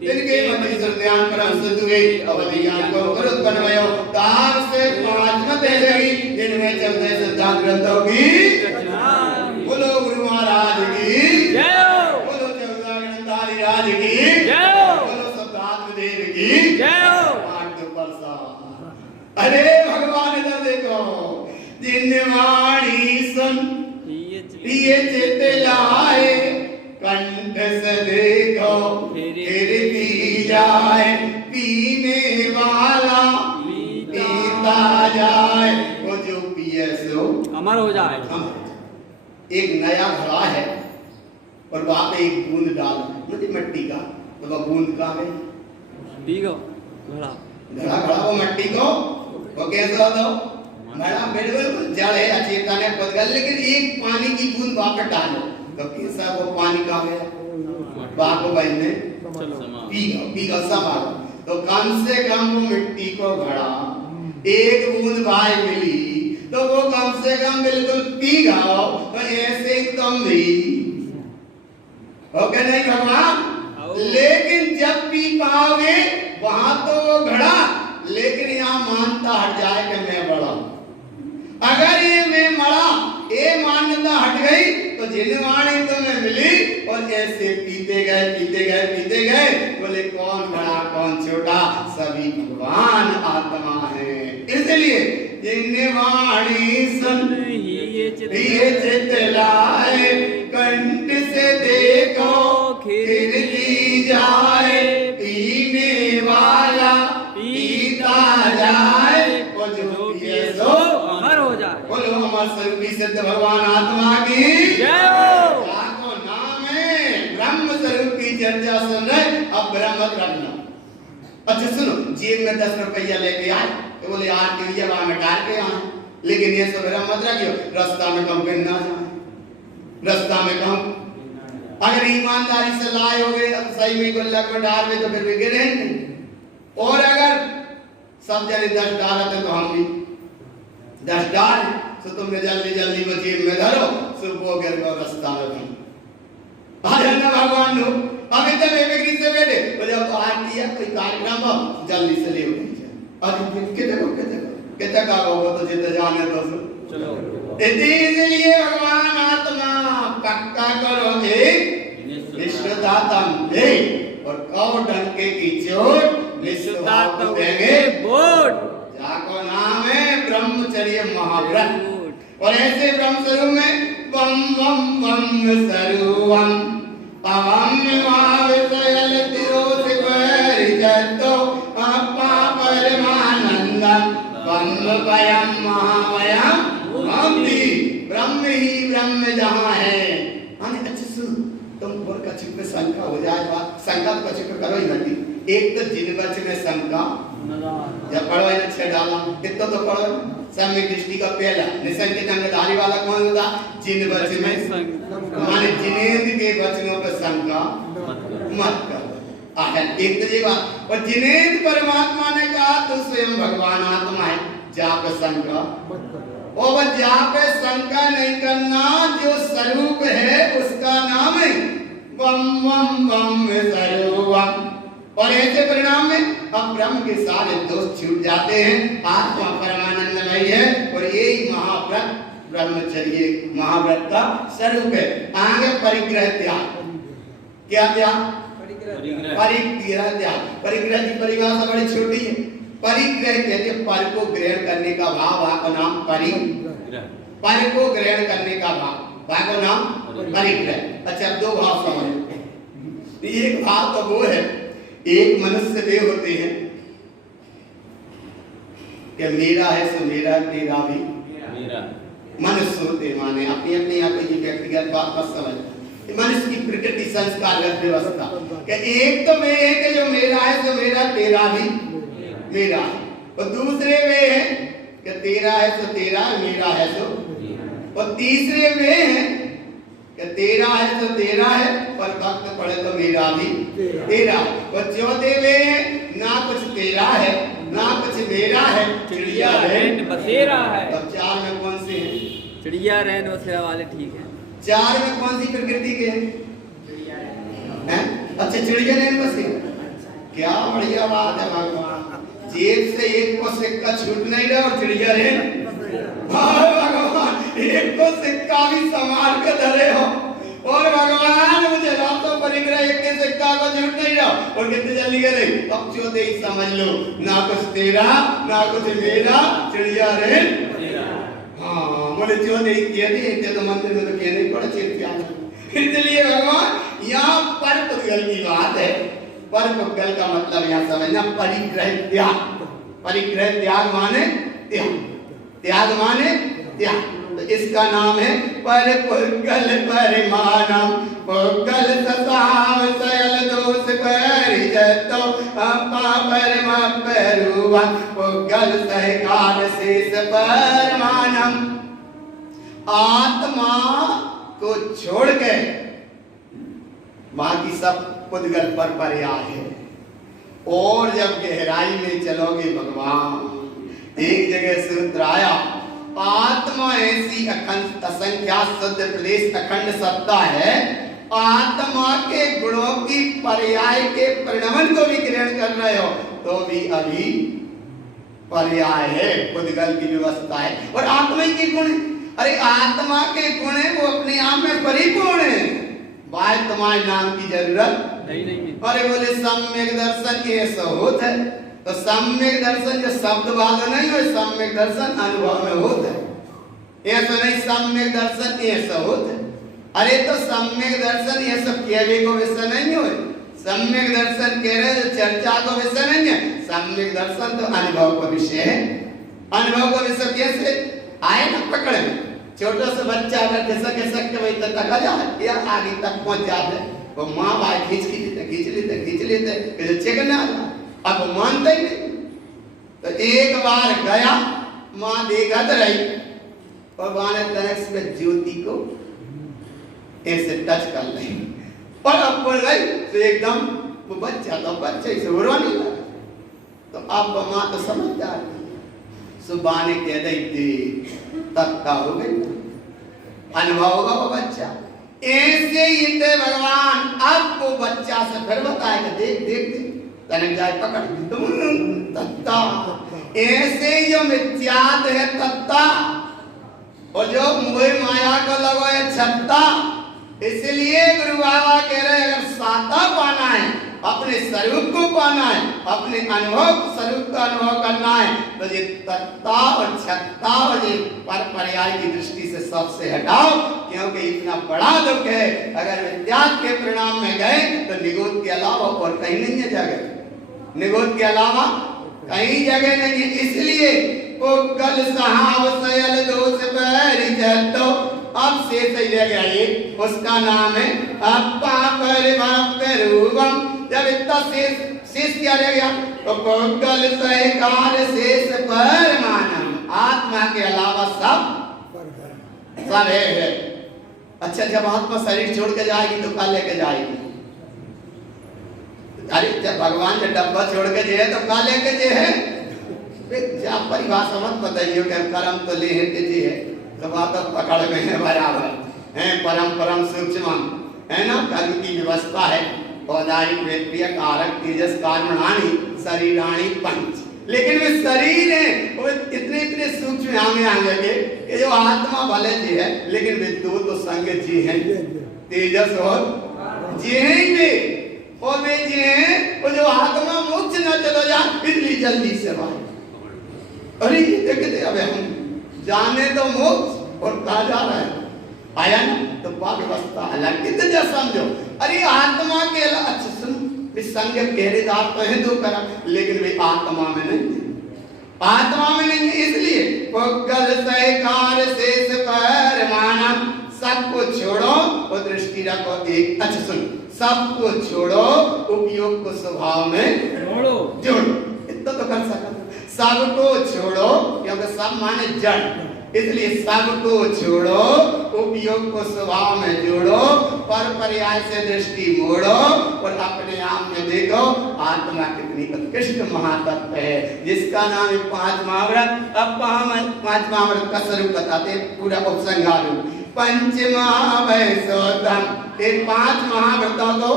तिनके मति ध्यान परम सिद्ध हुए अवधि ज्ञान को उत्पन्न भयो। तार से पांच मत गई जिनमें चलते सिद्धांत ग्रंथों की बोलो गुरु महाराज की जय, बोलो चौदह ग्रंथारी राज की जय, बोलो सप्ताह देव की जय। अरे भगवान इधर देखो। जिन्ने वाणी सुन ये चित लाए कंठ से देखो फिर पी जाए। पीने वाला पीता जाए वो जो पिए सो अमर हो जाए। एक नया घड़ा है और वहां पे एक बूंद डाल मतलब मिट्टी का, तो वह बूंद का है घड़ा घड़ा वो मिट्टी को वो कैसा दो घड़ा बिल्कुल जड़ है अचेतन है पदगल, लेकिन एक पानी की बूंद वहां पे डालो तो कैसा वो पानी का है वहां को बहने पीगा समा। तो कम से कम वो मिट्टी को घड़ा एक बूंद भाई मिली तो वो कम से कम बिल्कुल पीगा। तो ऐसे तुम भी ओके नहीं भगवान, लेकिन जब पी पाओगे वहां तो वो घड़ा, लेकिन यहाँ मानता हट जाए कि मैं बड़ा। अगर ये मैं बड़ा ये मान्यता हट गई तो जिनवाणी तुम्हें मिली और ऐसे पीते गए पीते गए पीते गए। बोले कौन बड़ा कौन छोटा, सभी भगवान आत्मा है। इसलिए जिनवाणी सुन ये चित लाए कंठ से देखो फिर दी जाए। पीने वाला पीता जाए वो जो पिए सो अमर हो जाए। बोलो हमारे स्वरूपी सिद्ध भगवान आत्मा की जय। आपको नाम है ब्रह्म स्वरूप की चर्चा सुन रहे। अब ब्रह्म मत रखना। अच्छा सुनो, जेब में 10 रुपया लेके आए तो बोले यार के लिए वहां में डाल के आए, लेकिन ये सब ब्रह्म मत रखियो। रास्ता में कम गिरना जाए, रास्ता में कम अगर ईमानदारी से लाए हो गए सही में गुल्लक में डाल में तो फिर भी गिरे नहीं। और अगर सब जने 10 डालते तो हम भी 10 डाल तो तुमने जल्दी जल्दी जेब में धरो सुबह गिर गो रास्ता में ना भगवान लो। अभी तो बेबी से बैठे तो जब आरती है कोई कार्यक्रम हो जल्दी से ले उठे आज कितने का होगा तो जितना जाने दो चलो। इसलिए भगवान आत्मा पक्का करो निश्चितात्म और कौ डंके की चोट निश्चितात्म देंगे बोट। जाको नाम है ब्रह्मचर्य महाव्रत। और ऐसे ब्रह्म स्वरूप में बम बम बम सरुवम पवम महाविषयल तिरोध परिजतो अपा परमानंदम ब्रह्म वयम महावयम अम्बी। ब्रह्म ही ब्रह्म जहाँ है। अच्छा सुन, तुम बोल कछुक में शंका हो जाए बात, शंका तो कछुक में करो ही नहीं। एक तो जिन बच में शंका जब पढ़ो है 6 डाला कितना तो पढ़ो सम्यक दृष्टि का पहला निसंकित अंगधारी वाला कौन होता? जिन बच में माने जिनेंद्र के वचनों पर शंका मत करो। एक तो ये बात। और जिनेंद्र परमात्मा ने कहा तो स्वयं भगवान आत्मा है, जहाँ पे शंका और जहाँ पे शंका नहीं करना, जो स्वरूप है उसका नाम है बम बम बम स्वरूपम। और ऐसे परिणाम में अब ब्रह्म के सारे दोष छूट जाते हैं। आत्मा परमानंदमय है और यही महाव्रत ब्रह्मचर्य महाव्रत का स्वरूप है। आगे परिग्रह त्याग। क्या त्याग? परिग्रह त्याग। परिग्रह की परिभाषा बड़ी छोटी है। परिग्रह कहते पर को ग्रहण करने का भाव, का नाम परिग्रह। पर को ग्रहण करने का भाव, का नाम परिग्रह। अच्छा दो भाव समझो। एक भाव तो वो है, एक मनुष्य वे होते हैं कि मेरा है सो मेरा, तेरा भी मेरा। मनुष्य होते माने अपनी अपनी यहाँ कोई व्यक्तिगत बात मत समझ। मनुष्य की प्रकृति संस्कारगत व्यवस्था कि एक तो वे है कि जो मेरा है सो मेरा, तेरा भी मेरा है। और दूसरे वे है कि तेरा है तो तेरा, मेरा है तो, और तीसरे वे हैं कि तेरा है तो तेरा है, पर वक्त पड़े तो मेरा भी तेरा। और चौथे वे हैं ना कुछ तेरा है ना कुछ मेरा है, चिड़िया रैन बसेरा है। अब चार में कौन से हैं? चिड़िया रैन बसेरा वाले ठीक है। चार में कौन सी प्रकृति के हैं? अच्छा चिड़िया रैन बसेरा, क्या बढ़िया बात है भगवान। जेब से एक को सिक्का छूट नहीं रहा और चिड़िया रैन, भगवान एक को सिक्का भी संभाल के धरे हो, और भगवान मुझे रातों परिग्रह एक के सिक्का को छूट नहीं रहा, और कितने जल्दी गए। अब चौथे ही समझ लो, ना कुछ तेरा ना कुछ मेरा, चिड़िया रैन। हाँ बोले चौथे ही किए थे तो मंदिर में तो किए नहीं पड़ा चिड़िया। इसलिए भगवान यहाँ पर पुद्गल की बात है। पर पुद्गल का मतलब यहाँ समझना परिग्रह त्याग। परिग्रह त्याग माने त्याग, त्याग माने त्याग। तो इसका नाम है पर पुद्गल परिमाणम, पुद्गल ससाव सयल दोष परिजतो अपा परम परुवा, पुद्गल सहकार शेष परमाणम। आत्मा को छोड़ के बाकी सब पुद्गल पर पर्याय है। और जब गहराई में चलोगे भगवान, एक जगह सूत्र आया, आत्मा ऐसी अखंड असंख्या शुद्ध प्रदेश अखंड सत्ता है, आत्मा के गुणों की पर्याय के परिणमन को भी ग्रहण कर रहे हो तो भी अभी पर्याय है, पुद्गल की व्यवस्था है। और आत्मा के गुण, अरे आत्मा के गुण है वो अपने आप में परिपूर्ण है, बाहर तुम्हारे नाम की जरूरत नहीं। अरे बोले सम्यक दर्शन ये सहोत है, तो सम्यक दर्शन जो शब्द वाला नहीं हो, सम्यक दर्शन अनुभव में होता है। ये तो नहीं सम्यक दर्शन ये सहोत है। अरे तो सम्यक दर्शन ये सब कहने को विषय नहीं हो, सम्यक दर्शन कह रहे जो चर्चा को विषय नहीं है, सम्यक दर्शन तो अनुभव का विषय है। अनुभव का विषय कैसे आए ना पकड़ में, छोटा सा बच्चा अगर खिसक के वही तक आ जाए या आगे तक पहुंच जाते, वो माँ बाप खींच लेते फिर चेक ना आता, अब मानते ही नहीं। तो एक बार गया, माँ देखत रही और बाने तरह से ज्योति को ऐसे टच कर ली, और अब पड़ गई तो एकदम वो बच्चा तो बच्चे से रोने लगा। तो अब माँ तो समझदार सुबह ने कह दी तत्ता हो गई, अनुभव होगा वो बच्चा। ऐसे ही थे भगवान, अब वो बच्चा से फिर बताएगा देख देख देख तनिक जाए पकड़ तत्ता। ऐसे जो मिथ्यात है तत्ता, और जो मोह माया को लगा है छत्ता। इसलिए गुरु बाबा कह रहे अगर साता पाना है, अपने स्वरूप को पाना है, अपने अनुभव स्वरूप का अनुभव करना है, तो ये तत्ता और छत्ता और ये पर पर्याय की दृष्टि से सबसे हटाओ, क्योंकि इतना बड़ा दुख है। अगर विद्यार्थ के परिणाम में गए तो निगोद के अलावा और कहीं नहीं है जगह, निगोद के अलावा कहीं जगह नहीं है। इसलिए पुद्गल सहाव सयल दोष परिजतो, अब शेष ही रह गया ये, उसका नाम है अपा परिम रूपम। जब इतना शेष क्या रह गया तो पुद्गल सहकार शेष परमाणम, आत्मा के अलावा सब है। अच्छा जब आत्मा शरीर छोड़ के जाएगी तो क्या लेके जाएगी? अरे जब भगवान ने डब्बा छोड़ के जे है तो क्या लेके जे है? जा परिभाषा मत बताइए कि कर्म तो ले जे है, तो बात पकड़ में है बराबर है। परम सूक्ष्म है ना, कर्म की व्यवस्था है। औदारिक वेत्रिय कारक तेजस कर्मणानि शरीराणि पंच, लेकिन वे शरीर है वो इतने सूक्ष्म आगे के जो आत्मा भले जी है, लेकिन वे दो तो संग जी हैं, तेजस और जी हैं। और वे जी हैं वो जो आत्मा मोक्ष न चला जाए इसलिए जल्दी से भाई। अरे देखते अब हम जाने तो मोक्ष और कहा जा रहा है आया ना, तो व्यवस्था अलग कितने समझो। अरे आत्मा के अच्छा सुन, संग पहरेदार तो है दो करा, लेकिन वे आत्मा में नहीं, आत्मा में नहीं। इसलिए पुद्गल सहकार शेष परमाणम, सबको छोड़ो और दृष्टि रखो एक। अच्छा सुन, सबको छोड़ो उपयोग को स्वभाव में जोड़ो। इतना तो कर सकते, सबको छोड़ो, क्योंकि सब माने जड़, इसलिए सबको छोड़ो, उपयोग को स्वभाव में जोड़ो, पर पर्याय से दृष्टि मोड़ो और अपने आप में देखो आत्मा कितनी उत्कृष्ट महातत्व है, जिसका नाम है पांच महाव्रत। अब हम पांच महाव्रत का स्वरूप बताते हैं, पूरा उपसंहार। पंच महावैसोतम, ये पांच महाव्रतों को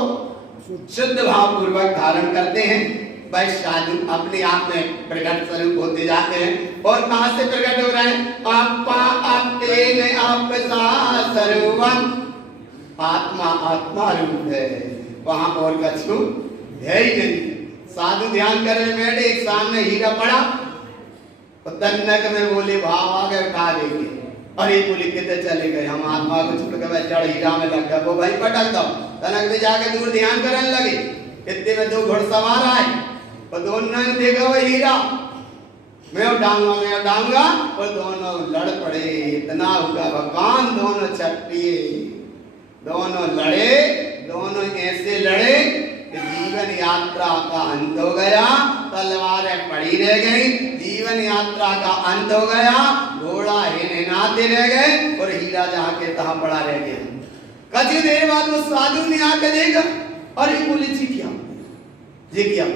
शुद्ध भाव पूर्वक धारण करते हैं। वैश्वादु अपने आप में प्रकट स्वरूप होते जाते हैं। और कहां से प्रकट हो रहे हैं? आपा अपने आपसा सर्वम, आत्मा आत्मा रूप है, वहां और कछु है ही नहीं। साधु ध्यान करने बैठे, एक सामने हीरा पड़ा, तन्नक में बोले भाव आ गए, उठा लेंगे, और ये बोले कितने चले गए, हम आत्मा को छुड़ के जड़ हीरा में लग गए, वो भाई पटक दो। तनक में जाके दूर ध्यान करने लगे, इतने में दो घुड़सवार आए, और दोनों ने देखा वो हीरा, मैं उठाऊंगा, और दोनों लड़ पड़े। इतना हुआ भगवान, दोनों चट्टिए, दोनों लड़े, दोनों ऐसे लड़े कि जीवन यात्रा का अंत हो गया, तलवारें पड़ी रह गई, जीवन यात्रा का अंत हो गया, घोड़ा हिनहिनाते रह गए, और हीरा जहाँ के तहाँ पड़ा रह गया। कुछ देर बाद वो साधु ने आके देखा, और ये बोले जी क्या, ये क्या हो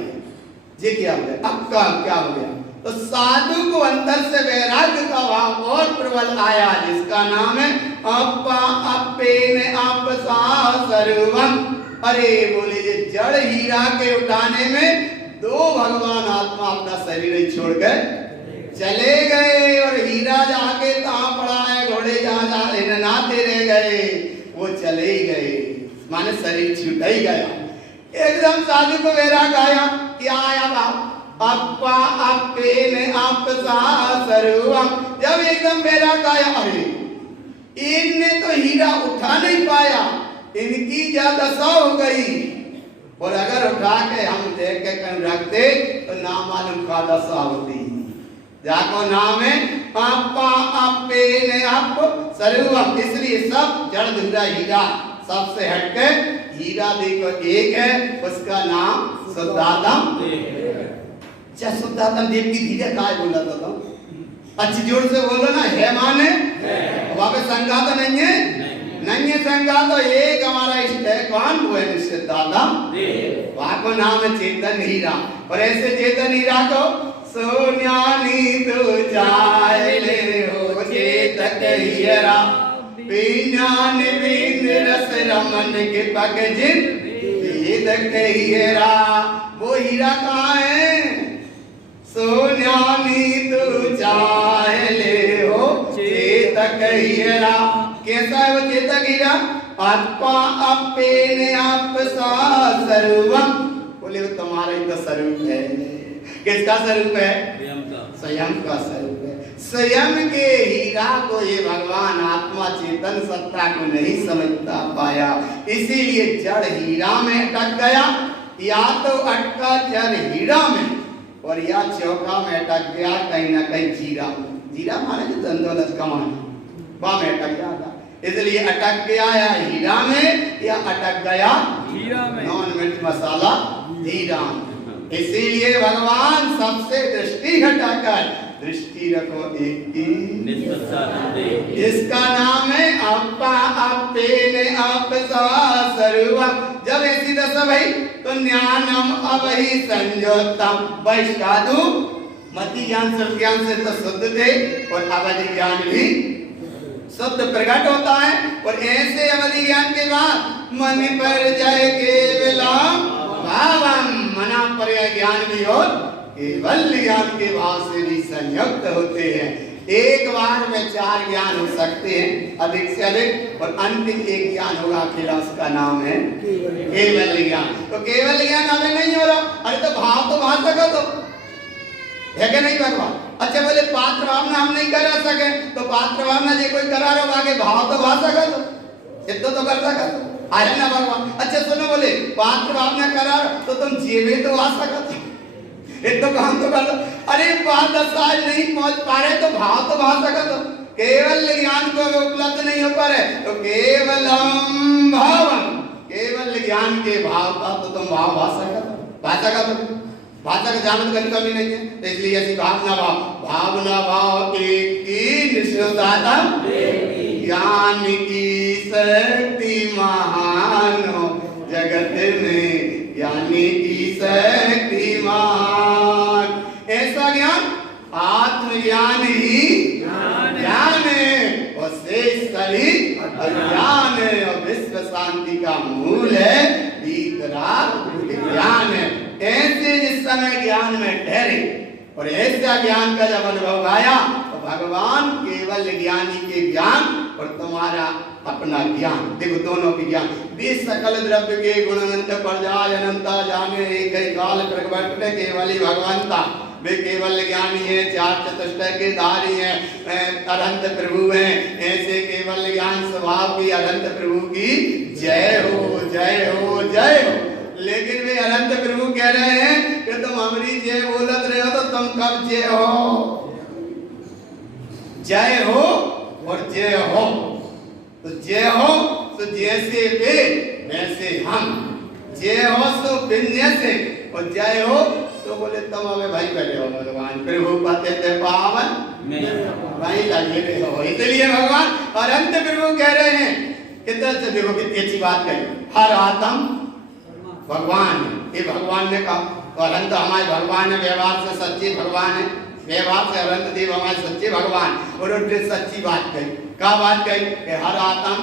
गया, अब क्या हो गया? तो साधु को अंदर से वैराग्य का भाव और प्रबल आया, जिसका नाम है अपा अपेने आपसा सर्वम। अरे बोले ये जड़ हीरा के उठाने में दो भगवान आत्मा अपना शरीर ही छोड़कर चले गए, और हीरा जाके तहाँ पड़ा है, घोड़े जहाँ हिनहिनाते रह गए, वो चले ही गए, माने शरीर छूट ही गया। एकदम साधु को वैराग्य आया, क्या आया बाप? अपा अपेने आपसा सर्वम। जब एकदम वैराग्य आया, अरे इनने तो हीरा उठा नहीं पाया, इनकी क्या दशा हो गई, और अगर उठा के हम लेके कहीं रखते तो ना मालूम का दशा होती। जाको नाम है अपा अपेने आप सर्वम, इसलिए सब जड़ धुरा हीरा सबसे हटके हीरा देखो एक है, उसका नाम शुद्धात्म। अच्छा शुद्धात्म देव की धीरे काय बोला था? अच्छी जोर से बोलो ना, है माने वहां पे संगात नहीं है, नहीं है संगात, तो एक हमारा इष्ट है, कौन? वो है शुद्धात्म, वहां को नाम है चेतन हीरा। और ऐसे चेतन हीरा को सोन्यानी तो चाहे ले हो चेतक हीरा, विज्ञान बिंद रस रमन के पग जिन वेद हीरा। वो हीरा कहाँ है? सोन्यानी तू चाहे ले हो चेतक हीरा। कैसा है वो चेतक हीरा? आत्मा अपेने आपसा सर्वम। बोले वो तुम्हारा ही तो स्वरूप है। किसका स्वरूप है? स्वयं का स्वरूप है। स्वयं के हीरा को ये भगवान आत्मा चेतन सत्ता को नहीं समझता पाया, इसीलिए जड़ हीरा में अटक गया, या तो अटका जड़ हीरा में, और या चौका में अटक गया कहीं ना कहीं जीरा। जीरा माने जो दंदौलत कमाना, वहां में अटक जाता, इसलिए अटक गया या हीरा में, या अटक गया जीरा में, नॉन मिर्च मसाला जीरा। इसीलिए भगवान सबसे दृष्टि हटाकर दृष्टि रखो एक की, इसका नाम है अपा अपेने आपसा सर्वम। जब ऐसी दशा भई तो ज्ञानम अवहि संयोतम। वैश्वादु मति ज्ञान सब ज्ञान से तो शुद्ध थे, और अवधि ज्ञान भी शुद्ध प्रकट होता है। और ऐसे अवधि ज्ञान के बाद मन पर जय केवलम भावम, मना पर ज्ञान भी और केवल ज्ञान के भाव से भी संयुक्त होते हैं। एक बार में 4 ज्ञान हो सकते हैं अधिक से अधिक, और अंतिम एक ज्ञान होगा अकेला, उसका नाम है केवल ज्ञान। तो केवल ज्ञान हमें नहीं हो रहा, अरे तो भाव तो भाव सको तो है कि नहीं भगवान? अच्छा बोले पात्र भावना हम नहीं करा सके, तो पात्र भावना जो कोई करा रहा आगे भाव तो भाव सका, तो इतना तो कर सका आया ना भगवान। अच्छा सुनो, बोले पात्र भावना करा तो तुम जीवे तो आ सका, तो काम तो कर दो। अरे बात दशा नहीं पहुंच पा रहे तो भाव तो भाव सका, तो केवल ज्ञान को उपलब्ध नहीं हो पा रहे, तो केवलम भावम, केवल ज्ञान के भाव का तो तुम भाव भा सका तो भाषा का जानत कभी कमी नहीं है, तो इसलिए ऐसी भावना भाव एक की निष्ठुरता ज्ञान की शक्ति महान जगत में, ज्ञानी की शक्ति महान। ऐसा ज्ञान आत्मज्ञान ही ज्ञान है और शेष सभी अज्ञान है, और विश्व शांति का मूल है वीतराग ज्ञान है। ऐसे जिस समय ज्ञान में ठहरे और ऐसा ज्ञान का जब अनुभव आया तो भगवान केवल ज्ञानी के ज्ञान और तुम्हारा अपना ज्ञान, देखो दोनों के ज्ञान। बीस सकल द्रव्य के गुणवंत पर्याय अनंता जाने एक ही काल प्रकट केवल ही भगवंता, वे केवल ज्ञानी है, चार चतुष्टय के धारी है, अनंत प्रभु है। ऐसे केवल ज्ञान स्वभाव की अनंत प्रभु की जय हो जय हो जय हो। लेकिन वे अनंत प्रभु कह रहे हैं कि तुम हमारी जय बोलत रहे हो, तो तुम कब जय हो? जय हो और जय हो, तो जय हो तो जैसे वे वैसे हम, जय हो तो बिन्य से, और जय हो तो बोले तुम हमें भाई पहले हो भगवान प्रभु पाते थे पावन भाई लगे हो। इसलिए भगवान अनंत प्रभु कह रहे हैं। कितना देखो कितनी अच्छी बात कही, हर आत्म भगवान है, ये भगवान ने कहा। तो अनंत हमारे भगवान है, व्यवहार से सच्चे भगवान है, व्यवहार से अनंत देव हमारे सच्चे भगवान। और उनने सच्ची बात कही, क्या बात कही कि हर आत्म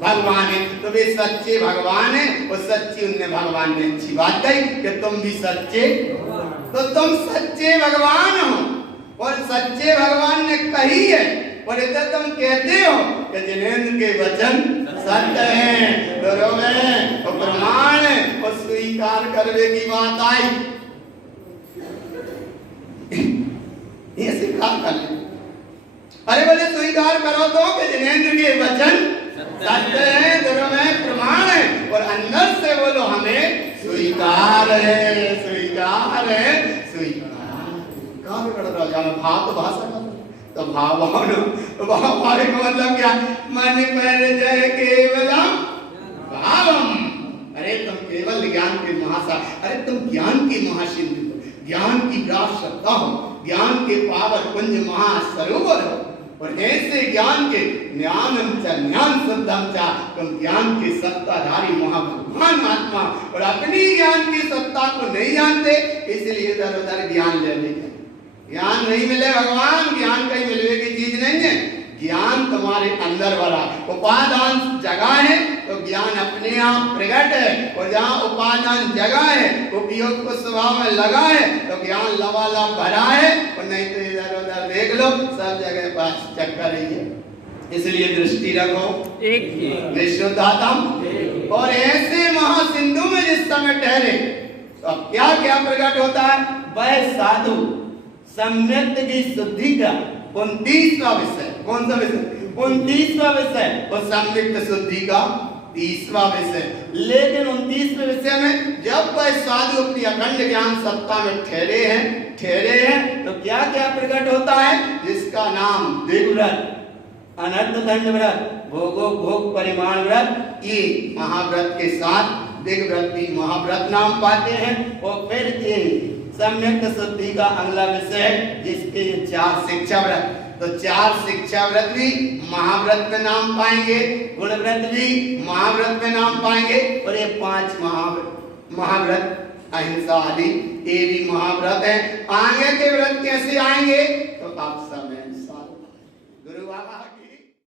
भगवान है, तो वे सच्चे भगवान है। और सच्ची उनने भगवान ने अच्छी बात कही कि तुम भी सच्चे, तो तुम सच्चे भगवान हो। और सच्चे भगवान ने कही है, और इधर तुम कहते हो कि जिनेंद्र के वचन सत्य है, ध्रुव है और प्रमाण है, और स्वीकार करने की बात आई। ये स्वीकार कर ले, अरे बोले स्वीकार करो तो कि जिनेंद्र के वचन सत्य है, ध्रुव है, प्रमाण है, और अंदर से बोलो हमें स्वीकार है, स्वीकार है, स्वीकार। कहाँ कर रहा है भाव, तो भाषा का तो भाव भाव का मतलब क्या? मन पर जय केवलम भावम। अरे तुम केवल ज्ञान के महासागर, अरे तुम ज्ञान की महासिंधु हो, ज्ञान की विराट सत्ता हो, ज्ञान के पावन कुंज महासरोवर हो। और ऐसे ज्ञान के ज्ञानम च ज्ञान शुद्धम च, तुम ज्ञान के सत्ताधारी महाभगवान आत्मा, और अपनी ज्ञान की सत्ता को नहीं जानते, इसलिए इधर उधर ज्ञान लेने का ज्ञान नहीं मिले। भगवान ज्ञान कहीं मिलने की चीज नहीं है, ज्ञान तुम्हारे अंदर भरा। उपादान जगह है तो ज्ञान अपने आप प्रकट है, और जहाँ उपादान जगह है, उपयोग को स्वभाव में लगा है, तो ज्ञान लबालब भरा है। और नहीं तो इधर उधर देख लो, सब जगह पास चक्कर ही है। इसलिए दृष्टि रखो एक ही निष्ठुरतातम। और ऐसे महासिंधु में जिस समय ठहरे, तो अब क्या क्या प्रकट होता है? वह साधु सम्यक की शुद्धि का 29वां विषय। कौन सा विषय? 29वां विषय। और सम्यक शुद्धि का 30वां विषय। लेकिन 29वें विषय में जब वह साधु अपनी अखंड ज्ञान सत्ता में ठहरे हैं, तो क्या क्या प्रकट होता है? जिसका नाम दिग्व्रत, अनर्थ दंड व्रत, भोगो भोग परिमाण व्रत, ये महाव्रत के साथ दिग्व्रत भी महाव्रत नाम पाते हैं। और फिर ये सम्यक शुद्धि का अगला विषय, जिसके 4 शिक्षा व्रत, तो 4 शिक्षा व्रत भी महाव्रत में नाम पाएंगे, गुण व्रत भी महाव्रत में नाम पाएंगे, और ये 5 महाव्रत अहिंसा आदि ये भी महाव्रत है। आगे के व्रत कैसे आएंगे?